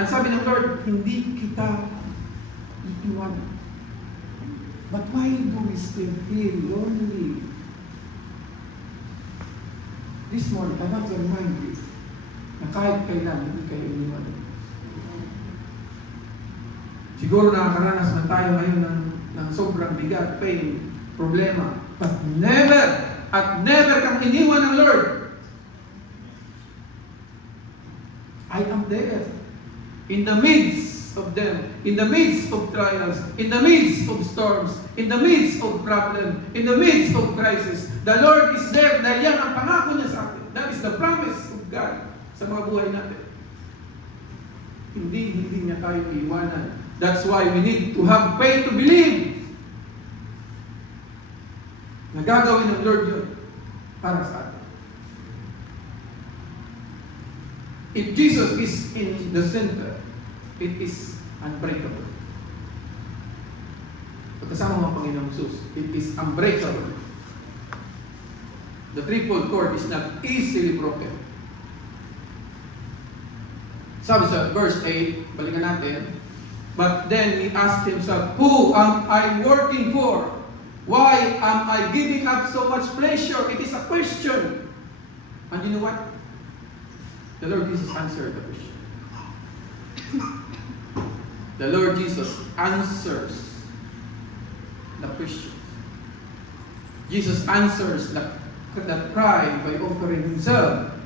Ang sabi ng Lord, hindi kita iiwanan. But why do we still feel lonely? This morning, I want to remind you na kahit kailan hindi kayo iniwanan. Siguro nakakaranas na tayo ngayon ng sobrang bigat, pain, problema. But never, at never kang iniwan ng Lord. I am there. In the midst of them, in the midst of trials, in the midst of storms, in the midst of problem, in the midst of crisis, the Lord is there dahil yan ang pangako niya sa atin. That is the promise of God sa mga buhay natin. Hindi niya tayo iiwanan. That's why we need to have faith to believe na gagawin ng Lord yun para sa atin. If Jesus is in the center, it is unbreakable. Pagkasama mo ang Panginoong Jesus, it is unbreakable. The threefold cord is not easily broken. Sabi sa verse 8, balikan natin, "But then he asked himself, who am I working for? Why am I giving up so much pleasure?" It is a question. And you know what? The Lord Jesus answered the question. The Lord Jesus answers the question. Jesus answers that cry by offering himself.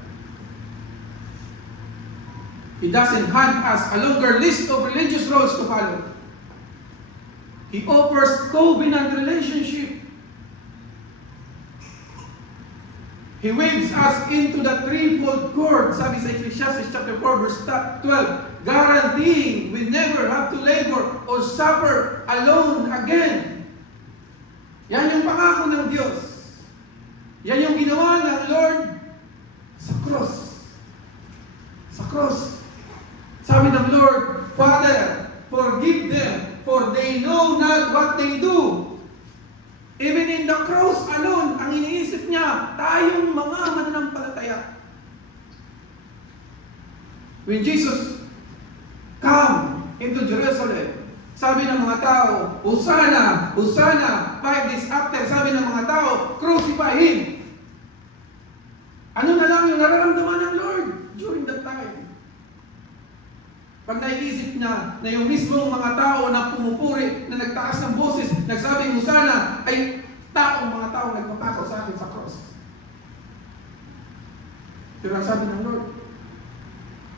He doesn't hand us a longer list of religious roles to follow. He offers covenant relationship. He weaves us into the threefold cord. Sabi sa Ecclesiastes chapter 4 verse 12, guaranteeing we never have to labor or suffer alone again. Yan yung pangako ng Diyos. Yan yung ginawa ng Lord sa cross. Sa cross. Sabi ng Lord, "Father, forgive them, for they know not what they do." Even in the cross alone, ang iniisip niya, tayong mga mananampalataya. When Jesus come into Jerusalem, sabi ng mga tao, "Hosanna, Hosanna." 5 days after, sabi ng mga tao, "Crucify Him." Ano na lang yung nararamdaman ng Lord during that time? Pag naiisip niya na yung mismong mga tao na pumupuri, na nagtaas ng boses, nagsabing Hosanna, ay mga tao nagpapako sa akin sa cross. Pero ang sabi ng Lord,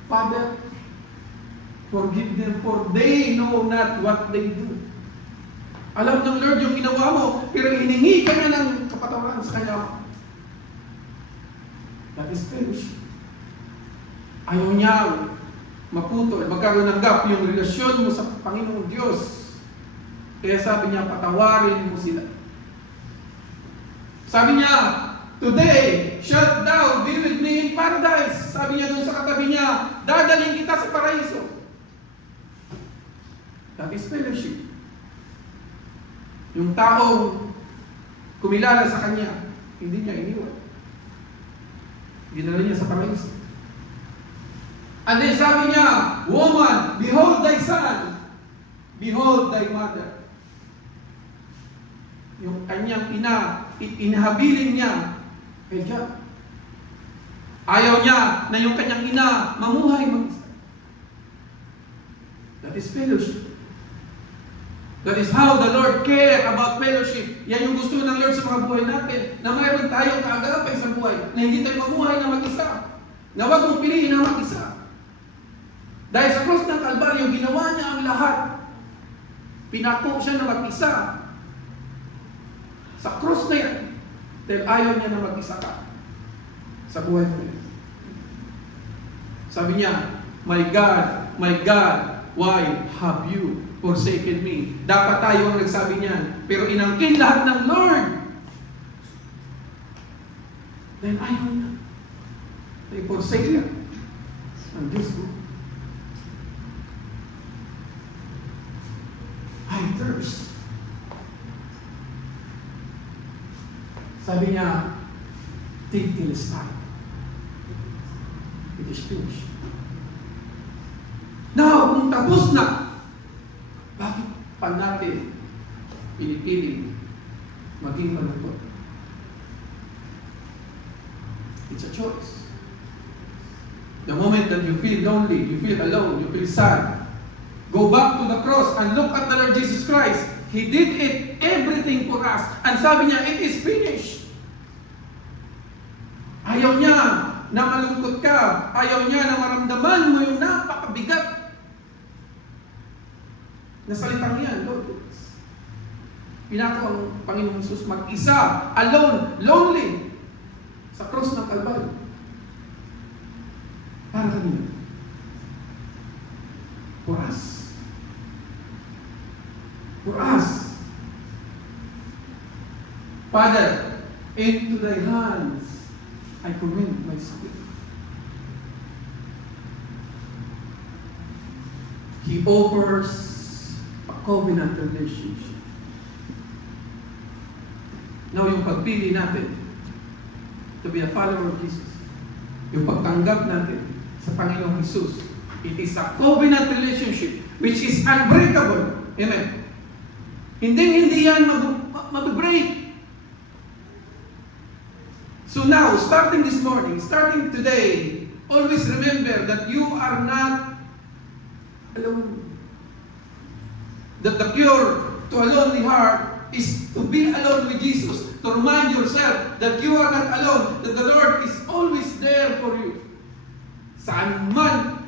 "Father, forgive them, for they know not what they do." Alam ng Lord yung ginawa mo, pero hiningi ka na ng kapatawaran sa Kanya. That is fellowship. Ayaw niya maputol, magkaroon ng gap yung relasyon mo sa Panginoong Diyos. Kaya sabi niya, patawarin mo sila. Sabi niya, "Today, shalt thou be with me in paradise." Sabi niya doon sa katabi niya, "Dadaling kita sa paraiso." That is fellowship. Yung taong kumilala sa Kanya, hindi niya iniwan. Dinala niya sa paraiso. And then sabi niya, "Woman, behold thy son, behold thy mother." Yung kanyang ina, inahabilin niya kay God. Ayaw niya na yung kanyang ina mamuhay mag-isa. That is fellowship. That is how the Lord care about fellowship. Yan yung gusto ng Lord sa mga buhay natin. Na mayroon tayong kaagapay sa buhay. Na hindi tayo mamuhay na mag-isa. Na huwag mong piliin na mag-isa. Dahil sa cross ng Kalbaryo, ginawa niya ang lahat. Pinako siya na mag-isa. Sa cross na yan. Dahil ayaw niya na mag-isa ka. Sa buhay mo. Sabi niya, my God, why have you forsaken me? Dapat tayo ang nagsabi niyan. Pero inangkin lahat ng Lord. Dahil ayaw niya. Dahil forsake niya. Ang Diyos ko. I thirst. Sabi niya, till it's time. It is finished. Now, kung tapos na, bakit pa natin pinipiling maging malungkot? It's a choice. The moment that you feel lonely, you feel alone, you feel sad, go back to the cross and look at the Lord Jesus Christ. He did it, everything for us. And sabi niya, it is finished. Ayaw niya na malungkot ka. Ayaw niya na maramdaman mo yung napakabigat na salitang yan, Lord. Pinako ang Panginoon Jesus mag-isa, alone, lonely, sa cross ng Kalbaryo. Para kanina. For us. For us. Father, into thy hands I commend my spirit. He offers covenant relationship. Now, yung pagpili natin to be a follower of Jesus, yung pagtanggap natin sa Panginoong Jesus, it is a covenant relationship which is unbreakable. Amen. Hindi yan mag-break. So now, starting this morning, starting today, always remember that you are not alone. That the cure to a lonely heart is to be alone with Jesus. To remind yourself that you are not alone. That the Lord is always there for you. Saan man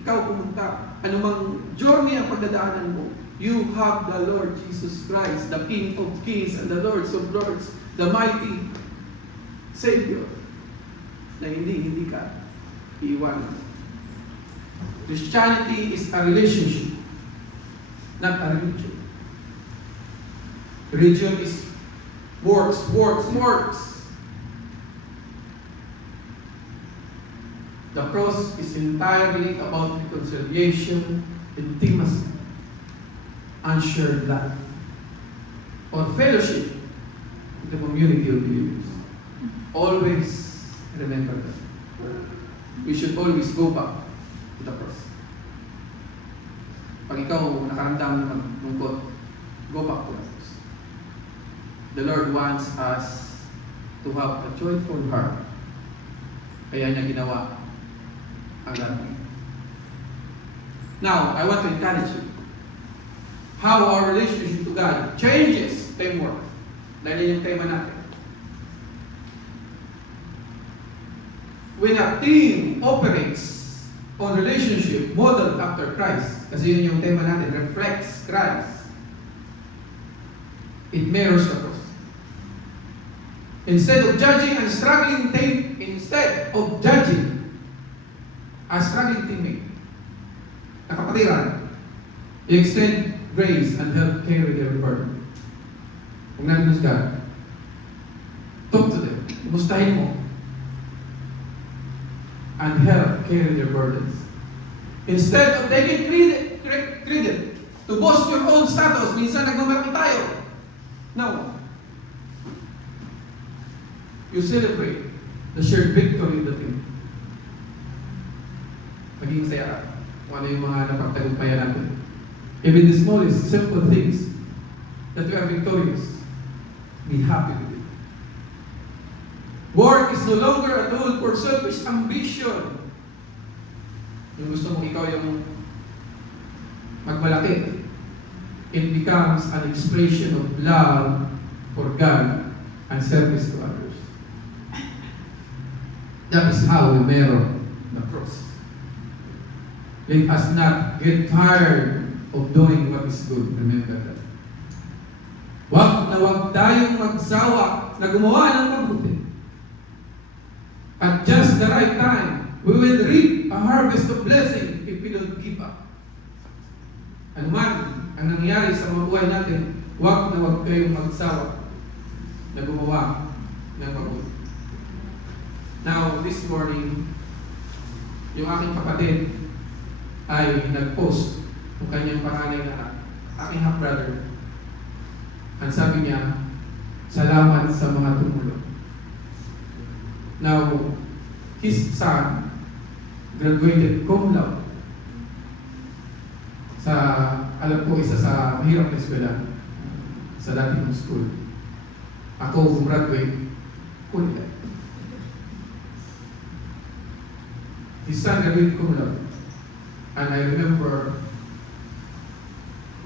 ikaw pumunta, anumang journey ang pagdadaanan mo, you have the Lord Jesus Christ, the King of Kings and the Lord of Lords, the mighty Savior, na hindi ka iiwanan. Christianity is a relationship, not a religion. Religion is works. The cross is entirely about reconciliation, intimacy, and shared life, or fellowship with the community of believers. Always remember that. We should always go back to the cross. Pag ikaw nakaramdam ng lungkot, go back to the cross. The Lord wants us to have a joyful heart. Kaya niya ginawa ang lahat. Now, I want to encourage you how our relationship to God changes teamwork. Dahil yun yung tema natin. When a team operates on relationship modeled after Christ, kasi yun yung tema natin, reflects Christ, it mirrors the cross. Instead of judging a struggling teammate, na kapatiran, you extend grace and help carry their burden. Kung natin God, talk to them, kumustahin mo, and help carry their burdens. Instead of taking credit to boast your own status, minsan nagmamalaki tayo. No. You celebrate the shared victory of the team. Maging saya kung ano yung mga napagtagumpayan natin. Even the smallest, simple things that we are victorious, be happy with it. Work is no longer a tool for selfish ambition. Yung gusto mong ikaw yung magmalaki. it becomes an expression of love for God and service to others. That is how we meron the cross. Let us not get tired of doing what is good. Remember that. Huwag tayong magsawa na gumawa ng mabuti. At just the right time, we will reap a harvest of blessing if we don't give up. Ano man ang nangyari sa mga buhay natin, huwag kayong magsawa na gumawa ng mabuti. Now, this morning, yung aking kapatid ay nag-post ng kanyang panganay na anak, aking half-brother. Ang sabi niya, salamat sa mga tumulong. Now, his son graduated cum laude sa, alam ko, isa sa mahirap na eskwela sa dating school. Ako graduate cum laude. His son graduated cum laude. And I remember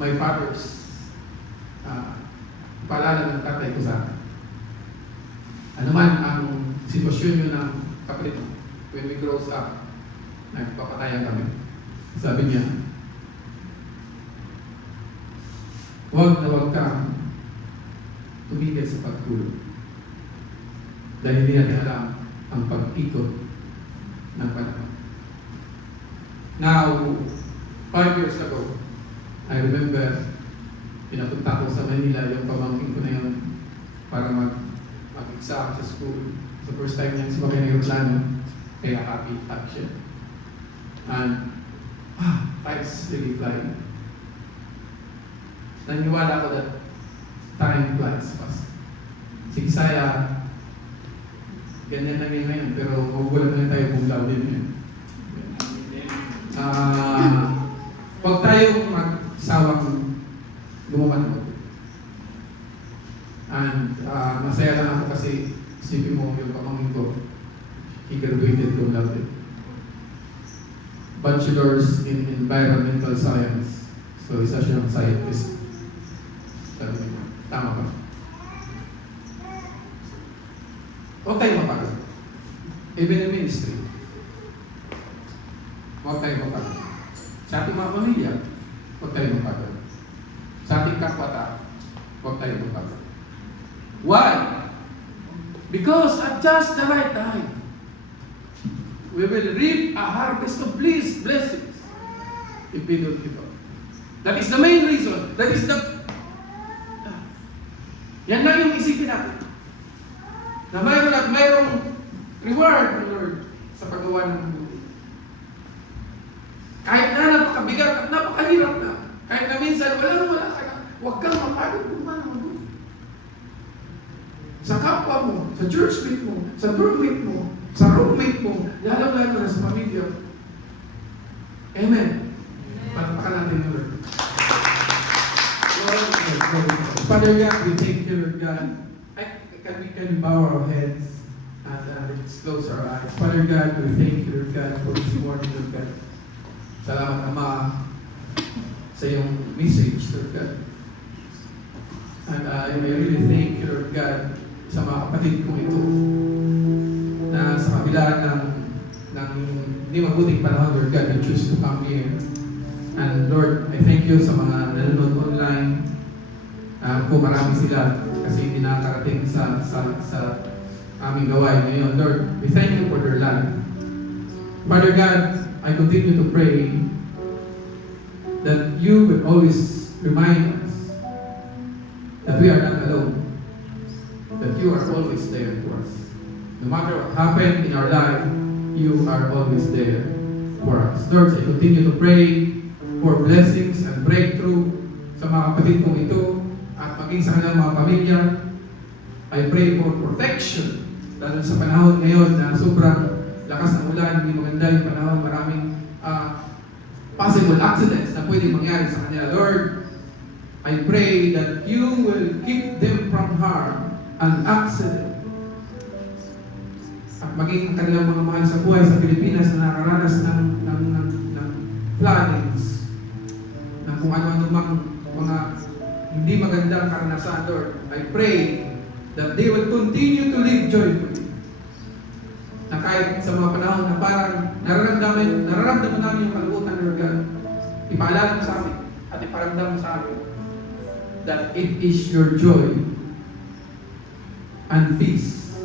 my father's paalala ng tatay ko sa akin. Ano man ang sitwasyon nyo ng kapatid mo, when we grows up, nagpapatayan kami. Sabi niya, huwag kang tumigil sa pagtulong. Dahil hindi natin alam ang pag-ikot ng panahon. Now, 5 years ago, I remember, pinapunta ko sa Manila yung pamangkin ko na yun para mag-exam sa school. The first time niya sumakay ng aeroplano, kaya happy siya. And, time's really flying. Naniwala ko that time flies fast. Si Isaiah, ganyan lang yun ngayon, pero magugulat na tayo kung daw din yun. Huwag tayong magsawang gumawa ng mabuti. And masaya lang ako kasi isipin mo yung pamangkin ko, he graduated cum laude. Bachelor's in Environmental Science. So isa siyang scientist. Tama ba? Huwag tayo mapagod. Even in ministry. Huwag tayo mapagod. Sa ating mga pamilya, huwag tayo mapagod. Sa ating kapwa, huwag tayo mapagod. Why? Because at just the right time, we will reap a harvest of blessings if we don't give up. That is the main reason. That is the... Yan lang yung isipin natin. Na mayroon at mayroong reward, Lord, sa paggawa ng mabuti. Kahit na napakabigat at napakahirap na, kahit na minsan wala ka na, huwag kang mapagod kung paano mabuti. Sa kapwa mo, sa churchmate mo, sa dormmate mo, sa roommate mo, lalo-lalo na sa pamilya mo. Amen. Palakpakan natin yung Lord. Father God, we thank you, Lord God. Can we bow our heads and let's close our eyes. Father God, we thank you, Lord God, for this morning, Lord God. Salamat, Ama, sa iyong message, Lord God. And I really thank you, Lord God, sa mga kapatid kong ito na sa kabila ng hindi mabuting panahon, Lord God, you choose to come here. And Lord, I thank you sa mga nanonood online. Kung marami sila kasi hindi nakakarating sa aming gawain ngayon. Lord, we thank you for their life. Father God, I continue to pray that you will always remind us that we are not alone, that you are always there for us. No matter what happened in our life, you are always there for us. Lord, I continue to pray for blessings and breakthrough sa mga kapatid kong ito at maging sa kanilang mga pamilya. I pray for protection lalo sa panahon ngayon na sobrang lakas ng ulan, hindi maganda yung panahon, maraming possible accidents na pwede mangyari sa kanila. Lord, I pray that you will keep them from harm and accident. At maging kanilang mga mahal sa buhay sa Pilipinas na nakaranas ng floodings, ng kung ano-ano mang mga hindi magandang karanasan, Lord. I pray that they will continue to live joyfully. Na kahit sa mga panahon na parang nararamdaman namin yung kalungkutan, Lord God, ipaalala mo sa amin at iparamdam mo sa amin that it is your joy and peace.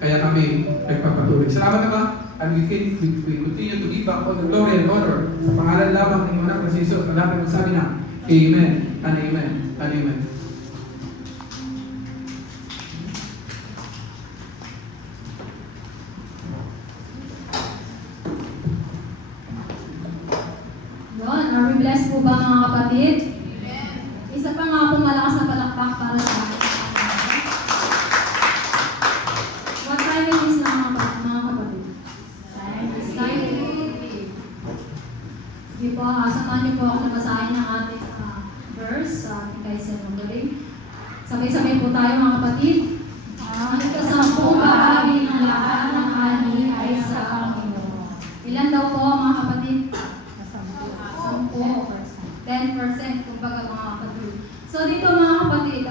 Kaya kami nagpapatuloy. Salamat na ba? And we continue to give back all the glory and honor sa pangalan lamang ng anak na si Jesus. Malapit magsabi na, Amen and Amen and Amen. Yun, are we blessed po ba mga kapatid? Isa pa nga po malakas na palakpak para sa akin. What time is na mga kapatid? Time. Sige po, samahan niyo po ako na basahin ng ating verse sa ating kaisa ng galing. Sabay-sabay po tayo mga kapatid. Ang ikasampung bahagi ng lahat ng ani ay sa Panginoon. Ilan daw po mga kapatid? 10%, kumbaga mga kapatid. So dito mga kapatid,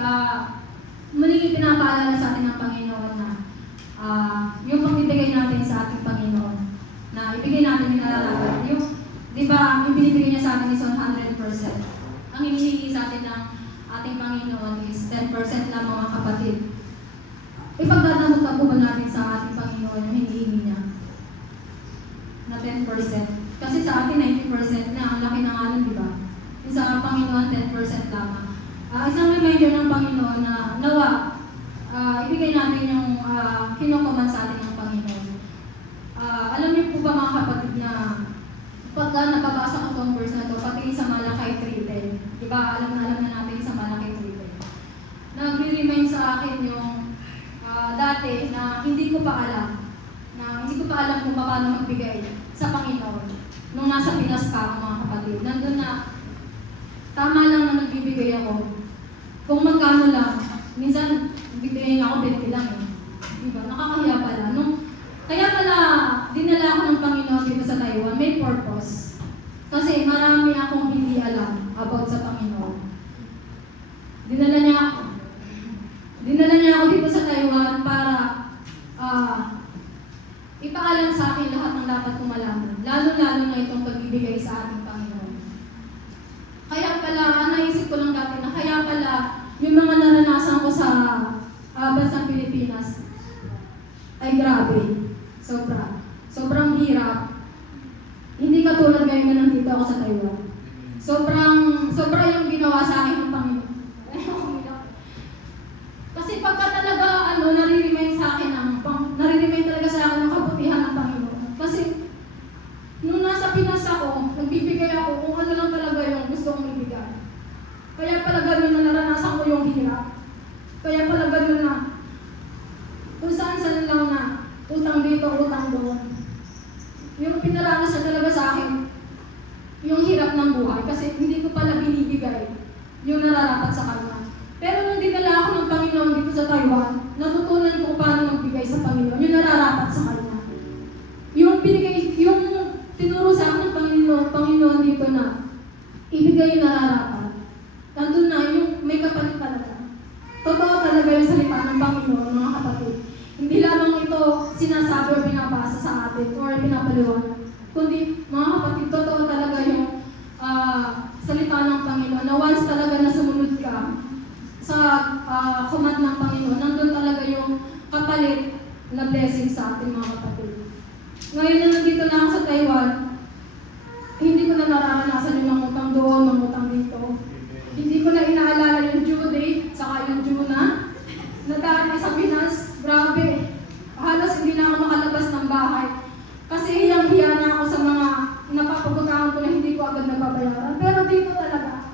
muling pinapaalala sa atin ng Panginoon na yung pagbibigay natin sa ating Panginoon, na ibigay natin yung nalalaman. Yung, di ba, yung binibigay niya sa atin is 100%. Ang hinihingi sa atin ng ating Panginoon is 10% lang mga kapatid. Ipagdadamot pa po ba natin sa ating Panginoon yung hinihingi niya na 10%? Kasi sa atin 90% na, ang laki na nga nun, di ba? Sa Panginoon, 10% lamang. Isang reminder ng Panginoon na nawa, ibigay natin yung kinukuman sa atin ng Panginoon. Alam niyo po ba mga kapatid na pagka nababasa ko itong verse na ito, pati sa Malakay 3:10, di ba? Alam na natin sa Malakay 3:10. Nagre-remind sa akin yung dati na hindi ko pa alam kung paano magbigay sa Panginoon. Nung nasa Pinas pa ako mga kapatid, nandun na tama lang na nagbibigay ako. Kung magkano lang, minsan nagbibigay ako 20 lang eh. Diba? Nakakahiya pala. Kaya pala, dinala ako ng Panginoon dito sa Taiwan, may purpose. Kasi marami akong hindi alam about sa Panginoon. Dinala niya ako dito sa Taiwan para ipaalam sa akin lahat ng dapat kong malaman. Lalo-lalo na itong pagbibigay sa ating Panginoon. Kaya pala, naisip ko lang dati na kaya pala yung mga naranasan ko sa bansang Pilipinas ay grabe. Sobrang hirap. Hindi katulad ngayon na nandito ako sa Taiwan. Sobra yung ginawa sa akin ng Panginoon. Kasi pagka talaga nare-remind talaga sa akin ng kabutihan ng Panginoon. Kasi nung nasa Pinas ako, nagbibigay ako kung ano lang talaga yung gusto kong ibigay. Kaya pala ganun na naranasan ko yung hirap. Kaya pala ganun na kung saan lang na utang dito, utang doon. Yung pinaranas niya talaga sa akin, yung hirap ng buhay. Kasi hindi ko pala binibigay yung nararapat sa kanya. Pero nung dinala ako ng Panginoon dito sa Taiwan, natutunan ko paano magbigay sa Panginoon, yung nararapat sa kanya. Yung tinuro sa akin ng Panginoon dito na ibigay yung nararapat. Nandun na yung may kapalit talaga. Totoo talaga yung salita ng Panginoon, mga kapatid. Hindi lamang ito sinasabi o pinabasa sa atin or pinapaliwanag. Kundi, mga kapatid, totoo talaga yung salita ng Panginoon na once talaga na sumunod ka sa command ng Panginoon, nandun talaga yung kapalit na blessing sa ating mga kapatid. Ngayon na nandito na ako sa Taiwan, hindi ko na nararanasan yung mangutang doon, mangutang dito. Hindi ko na inaalala yung due date, saka yung due na daan sa Pinas, grabe. Halos hindi na ako makalabas ng bahay. Kasi hiyang-hiya na ako sa mga napapagutangan ko na hindi ko agad nababayaran. Pero dito talaga,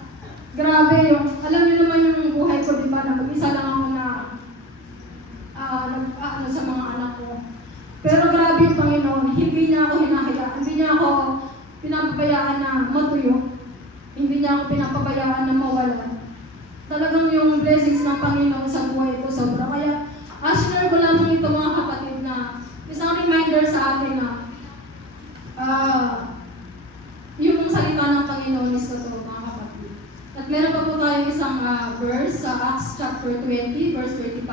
grabe yung, alam niyo naman yung buhay ko, di ba, na mag-isa lang ako na sa mga anak ko. Pero grabe yung Panginoon, hindi niya ako hinahiya, hindi niya ako pinapabayaan na matuyo, hindi niya ako pinapabayaan na mawalan. Talagang yung blessings ng Panginoon sa buhay ko sobra. Kaya, share ko lamang ito mga kapatid na isang reminder sa atin na yung salita ng Panginoon is totoo mga kapatid. At meron pa po tayong isang verse sa Acts chapter 20, verse 35.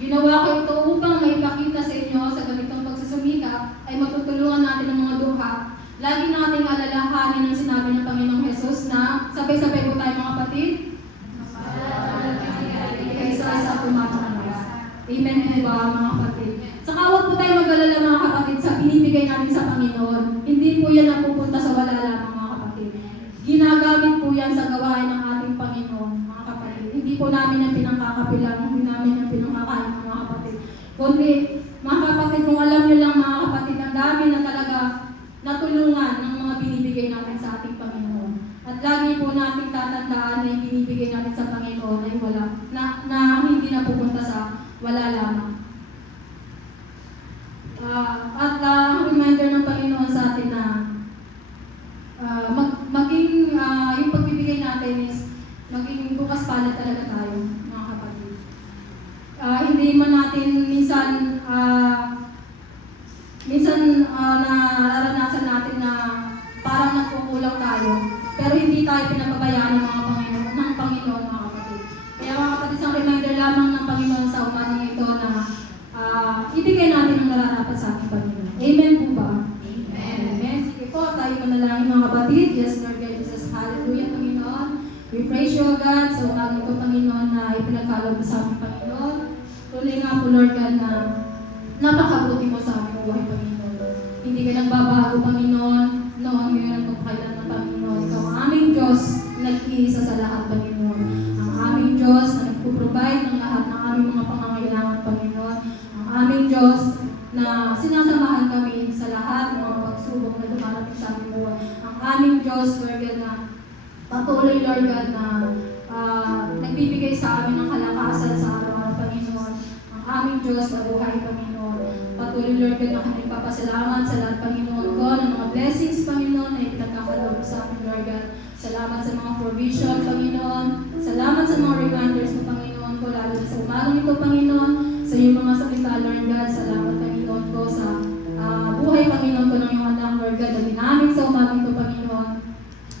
Ginawa ko ito upang maipakita sa inyo sa ganitong pagsusumikap ay matutulungan natin ang mga duha. Lagi nating alalahanin ang sinabi ng Panginoong Hesus na sabay-sabay po tayo mga kapatid. Isa-isa po mga kapatid. Amen po ba mga kapatid? Saka huwag po tayo mag-alala mga kapatid sa binibigay natin sa Panginoon. Hindi po yan napupunta sa wala lamang mga kapatid. Ginagamit po yan sa gawain ng ating Panginoon mga kapatid. Hindi po namin yan pinangkakapilang, hindi namin yan pinangkakain mga kapatid. Kundi mga kapatid, kung alam nyo lang mga kapatid, ang dami na talaga natulungan ng mga binibigay natin sa ating Panginoon. At lagi po natin tatandaan na yung binibigay natin sa Panginoon ay wala, na hindi na pupunta sa wala lamang. Ang reminder ng Panginoon sa atin na maging yung pagbibigay natin is maging bukas palad talaga tayo, mga kapatid. Hindi man natin minsan nararanasan natin na parang nagkukulang tayo, pero hindi tayo pinapabayaan ng Panginoon, mga kapatid. Kaya mga kapatid, isang reminder lamang ng Panginoon sa umagang ito na ibigay natin ang nararapat sa ating Panginoon. Amen po ba? Amen. Amen. Sige po, tayo manalangin mga kapatid. Yes, Lord God Jesus. Hallelujah, Panginoon. We praise you, God, sa umagang ito, Panginoon, na ipinagkaloob sa aming Panginoon. Tuloy nga po, Lord God, na napakabuti mo sa aming buhay, Panginoon. Hindi ka nagbabago, Panginoon. Noon, ngayon, at pagkailan ng Panginoon. Ikaw ang aming Diyos, nag-iisa sa lahat, Panginoon. Ang aming Diyos na nagpo-provide ng lahat ng aming mga pangangailangan, Panginoon. Ang aming Diyos na sinasamahan kami sa lahat ng mga pagsubok na dumarating sa aming buhay. Ang aming Diyos, Lord God, na patuloy, Lord God, na nagbibigay sa amin ng kalakasan sa araw-araw, Panginoon. Ang aming Diyos na buhay, Panginoon. Patuloy, Lord God, na kami papasalamat sa lahat, Panginoon ko, ng mga blessings, Panginoon, na ipinagkakaloob sa amin, Lord God. Salamat sa mga provision, Panginoon. Salamat sa mga reminders mo, Panginoon ko, lalo na sa umagang ito, Panginoon. Sa iyong mga salita, Lord God. Salamat, Panginoon ko, sa buhay, Panginoon ko, ng iyong anak, Lord God, na ginamit sa umagang ito, Panginoon.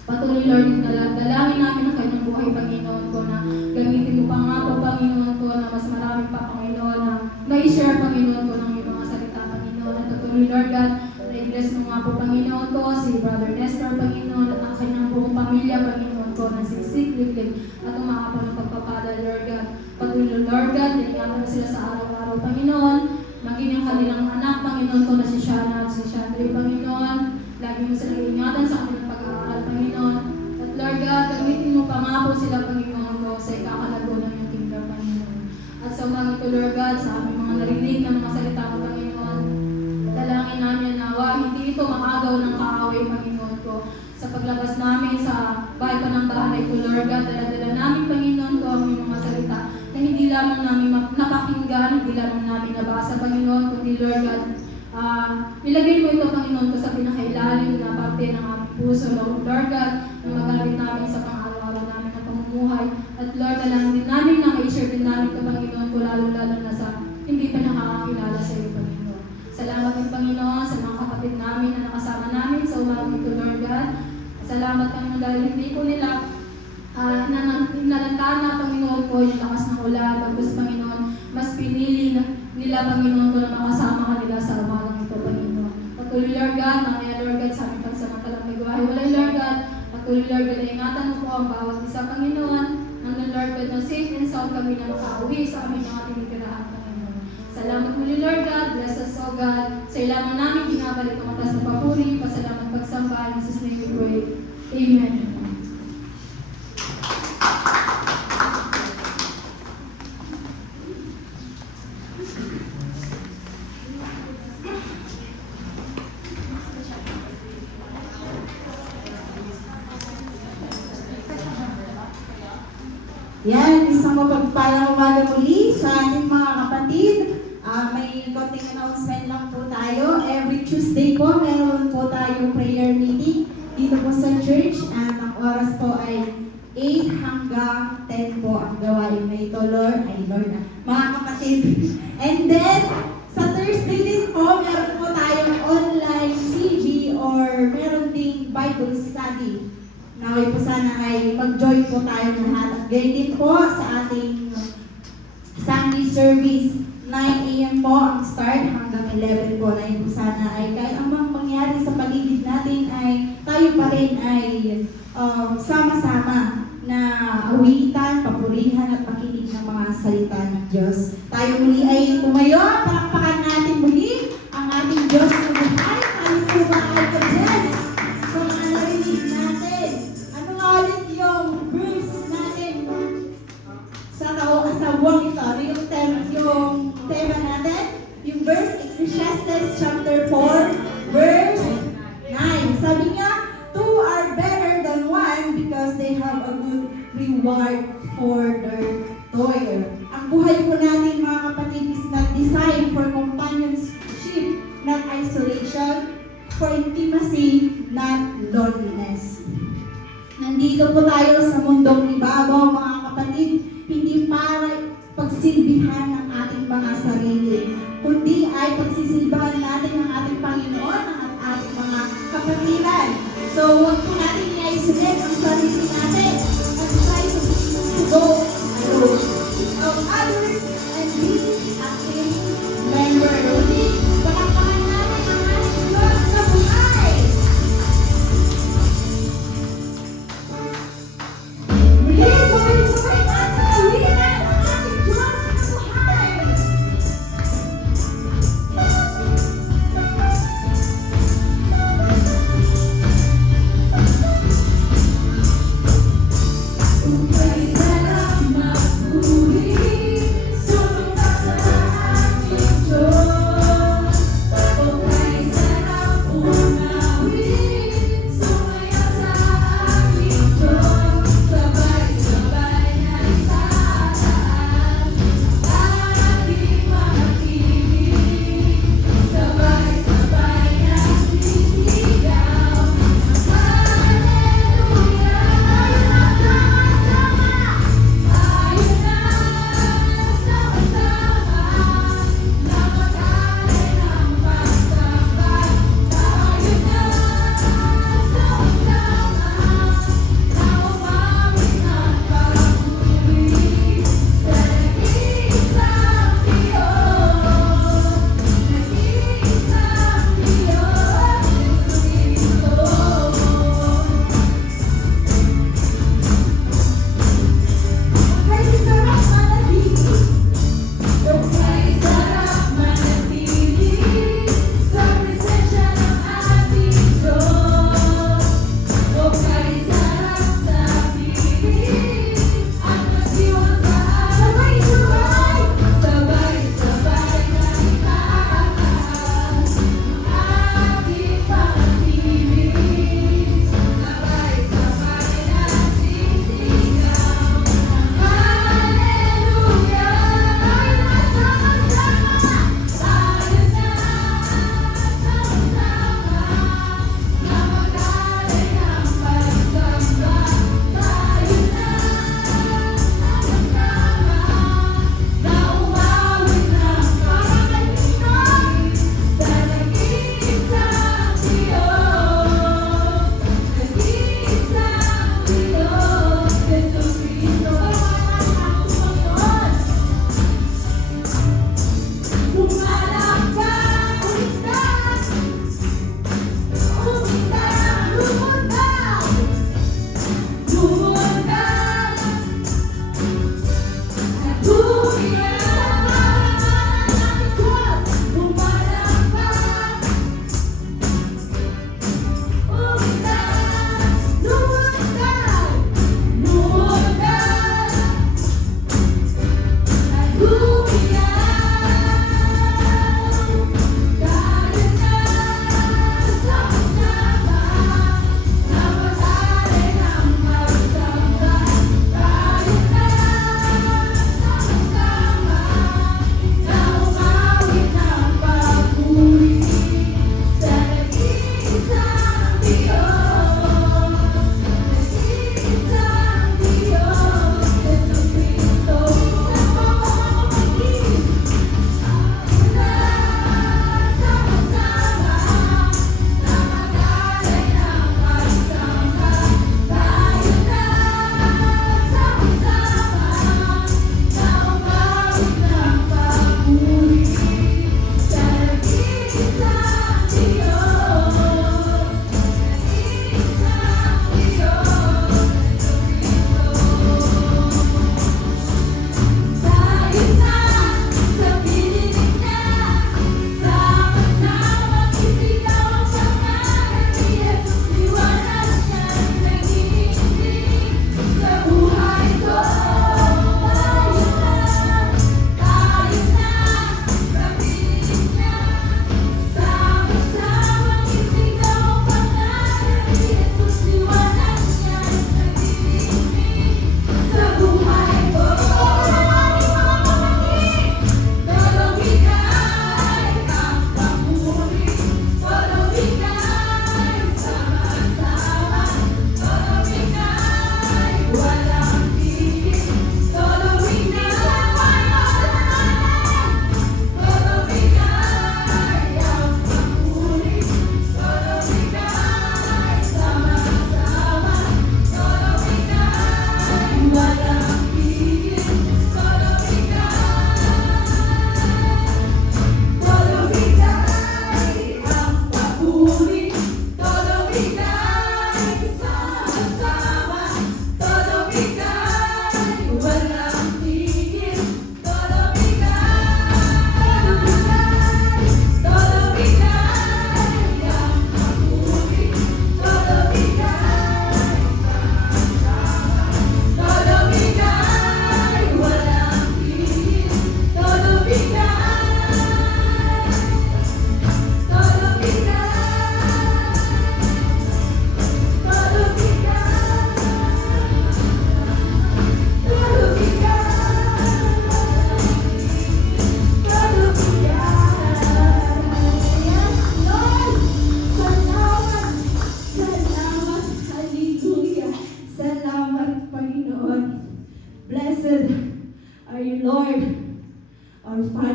Patuloy, Lord, dalangin namin ang kanyang buhay, Panginoon ko, na gamitin mo pa nga po, Panginoon ko, na mas marami pa, Panginoon, na may-share, Panginoon ko, ng iyong mga salita, Panginoon. At patuloy, Lord God, na i-bless mo nga po, Panginoon ko, si Brother Nestor, Panginoon, at ang kanyang buong pamilya, Panginoon ko, na siksik-liklik at umakapan ng pagpapada, Lord God. Patuloy, Lord God, diningatan mo sila sa araw-araw, Panginoon, maging yung kanilang anak, Panginoon ko, na si Shana at si Shandri, Panginoon. Lagi mo silang ingatan sa kanilang pag-aaral, Panginoon. At Lord God, gamitin mo pa nga po sila, Panginoon ko, sa ikakalago ng iyong kingdom, Panginoon. At sa umagang ito, Lord God, sa aming mga narinig na mga salita mo, Panginoon, dalangin namin na hindi ito maagaw ng kaaway, Panginoon ko. Sa paglabas namin sa bahay pa ng bahay ko, Lord God, dala-dala namin, Panginoon ko, ang mga salita na hindi lamang namin napakinggan, hindi lamang namin nabasa, Panginoon, kundi Lord God, nilagay mo ito, Panginoon ko, sa pinakailalim na parte ng aming puso, Lord God, na magamit namin sa pang-araw-araw namin na pamumuhay. At Lord, dalangin din namin na ma-share din namin ito, Panginoon ko, lalo-lalo na sa hindi pa nakakakilala sa iyo, Panginoon. Salamat din, Panginoon, sa mga kapatid namin na nakasama namin sa umagang ito, Lord God. Salamat, Panginoon, dahil hindi ko nila nalantaan, Panginoon ko, yung lakas ng ulan. Bagkus, Panginoon, mas pinili nila, Panginoon ko, na makasama kanila sa umagang ito, Panginoon. Patuloy, Lord God, mamaya, Lord God, sa aming pagsamantalang nagwahay. Walay, Lord God, patuloy, Lord God, ingatan mo po ang bawat isa, Panginoon. Nandun, Lord God, na safe and sound kami na makauwi sa aming mga tinitirahan, Panginoon. Salamat muli, Lord God. Bless us, O God. Sa ilamang namin, binabalik ang matas na papuri. Pasalamat pagsamba. In Jesus' name we pray. Amen. Yan, isang mapagpalang umaga muli sa ating mga kapatid. May konting announcement lang po tayo. Every Tuesday po, meron po tayong prayer meeting dito po sa church. Ang oras po ay 8 hanggang 10 po ang gawain na ito, Lord. Mga kapatid. And then, sa Thursday din po, meron po tayong online CG or meron ding Bible study. Naway po sana ay mag-join po tayo lahat at Ganyan din po sa ating Sunday service. 9 a.m. po ang start hanggang 11 po na yung sana ay kahit ang mga mangyari sa paligid natin ay tayo pa rin ay sama-sama na awitan, papurihan at pakinig ng mga salita ng Diyos. Tayo muli ay tumayo, palakpakan natin muli ang ating Diyos na buhay. Tayo po ba ay ka-bless sa mga narinig natin? Ano nga ulit yung verse natin sa buwang ito? Ano yung tema natin? Yung verse, Ecclesiastes chapter 4, verse 9. Sabi niya, two are better than one because they have a good reward for their toil. Ang buhay po natin mga kapatid is not designed for companionship, not isolation, for intimacy, not loneliness. Nandito po tayo sa mundong ibabaw mga kapatid, hindi para pagsilbihan ng ating mga sarili, kundi ay pagsisilbahan natin ng ating Panginoon, ng ating mga kapatiran. So, huwag po natin i-isolate ang sarili natin and try to go alone. Seek out others and be active member. Palakpakan natin ang ating Diyos na buhay. Sabay-sabay natin awitan ang ating Diyos na buhay.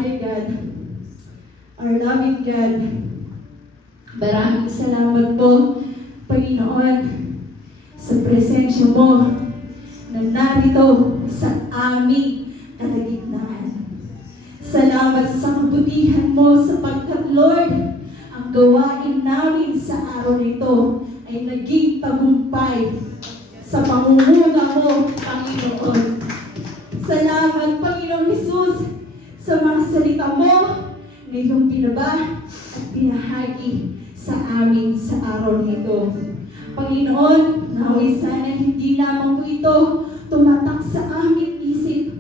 Father God, our loving God, maraming salamat po, Panginoon, sa presensya mo na narito sa aming kalagitnaan. Salamat sa kabutihan mo sapagkat, Lord, ang gawain namin sa araw nito ay naging tagumpay sa pangunguna mo, Panginoon. Salamat, Panginoon Jesus, sa mga salita mo na iyong binaba at binahagi sa amin sa araw nito. Panginoon, naway sana hindi lamang po ito tumatak sa aming isip,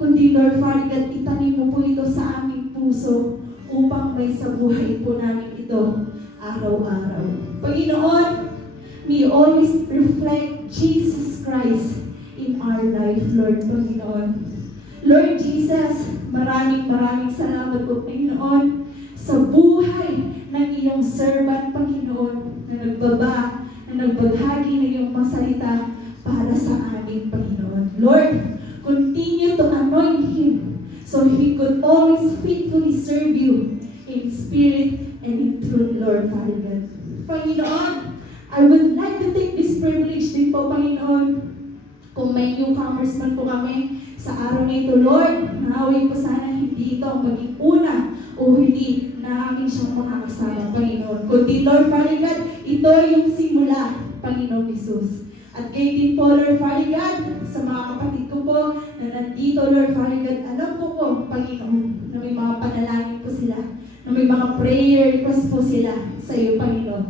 kundi Lord Father God, itanim mo po ito sa aming puso upang may sa buhay po namin ito araw-araw. Panginoon, we always reflect Jesus Christ in our life, Lord Panginoon. Lord Jesus, maraming salamat po, Panginoon, sa buhay ng iyong servant, Panginoon, na nagbahagi ng iyong mga salita para sa amin, Panginoon. Lord, continue to anoint him so he could always faithfully serve you in spirit and in truth, Lord Father God. Panginoon, I would like to take this privilege din po, Panginoon, kung may newcomers man po kami sa araw na ito, Lord, naaway po sana hindi ito ang maging una o hindi namin siyang makakasama, Panginoon. Kundi, Lord Father God, ito yung simula, Panginoon Jesus. At gayon din po, Lord Father God, sa mga kapatid ko po na nandito, Lord Father God, alam ko po, Panginoon, na may mga panalangin po sila, na may mga prayer request po sila sa iyo, Panginoon.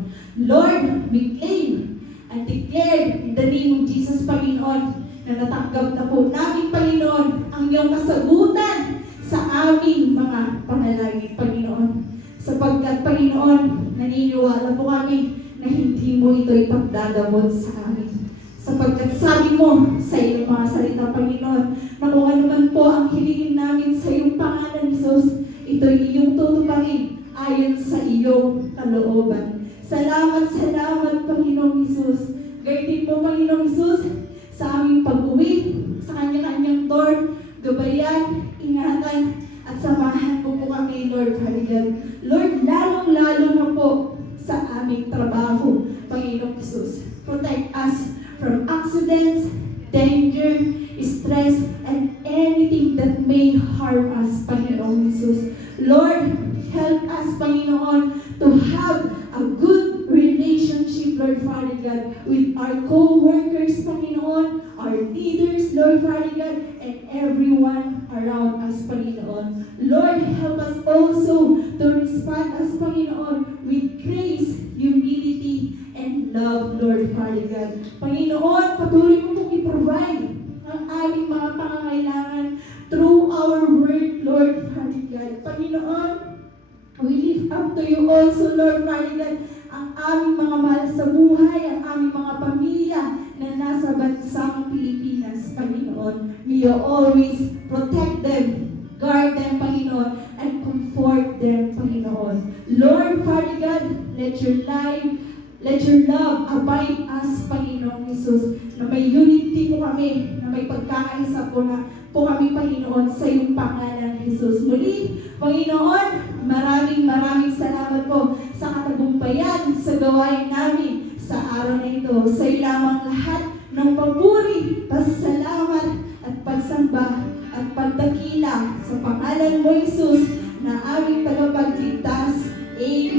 Lord, we claim and declare in the name of Jesus, Panginoon, na natanggap na po namin, Panginoon, ang iyong kasagutan sa aming mga panalangin, Panginoon. Sapagkat, Panginoon, naniniwala po kami na hindi mo ito ipagdadamot sa amin. Sapagkat sabi mo sa iyong mga salita, Panginoon, na kung ano man po ang hilingin namin sa iyong pangalan, Jesus, ito'y iyong tutuparin ayon sa iyong kalooban. Salamat, Panginoong Jesus. Gayon din po, Panginoong Jesus, sa aming pag-uwi, sa kanya-kanyang door, gabayan, ingatan, at samahan mo po kami, Lord Father God. Lord, lalong-lalo na po sa aming trabaho, Panginoong Jesus. Protect us from accidents, danger, stress, and anything that may harm us, Panginoong Jesus. Lord, help us, Panginoon, to have a good relationship, Lord Father God, with our co-workers, Panginoon, our leaders, Lord Father God, and everyone around us, Panginoon. Lord, help us also to respond as, Panginoon, with grace, humility, and love, Lord Father God. Panginoon, patuloy mo pong i-provide ang aming mga pangangailangan through our word, Lord Father God. Panginoon, we lift up to you also, Lord Father God, ang aming mga mahal sa buhay, ang aming mga pamilya na nasa bansang Pilipinas, Panginoon. May you always protect them, guard them, Panginoon, and comfort them, Panginoon. Lord Father God, let your love abide us, Panginoon Jesus, na may unity po kami, na may pagkakaisa po kami, Panginoon, sa iyong pangalan, Jesus. Muli, Panginoon, maraming salamat po sa katagumpayan, sa gawain namin sa araw na ito. Sa iyo lamang lahat ng papuri, pasalamat at pagsamba at pagdakila sa pangalan mo, Jesus, na aming tagapagligtas. Amen.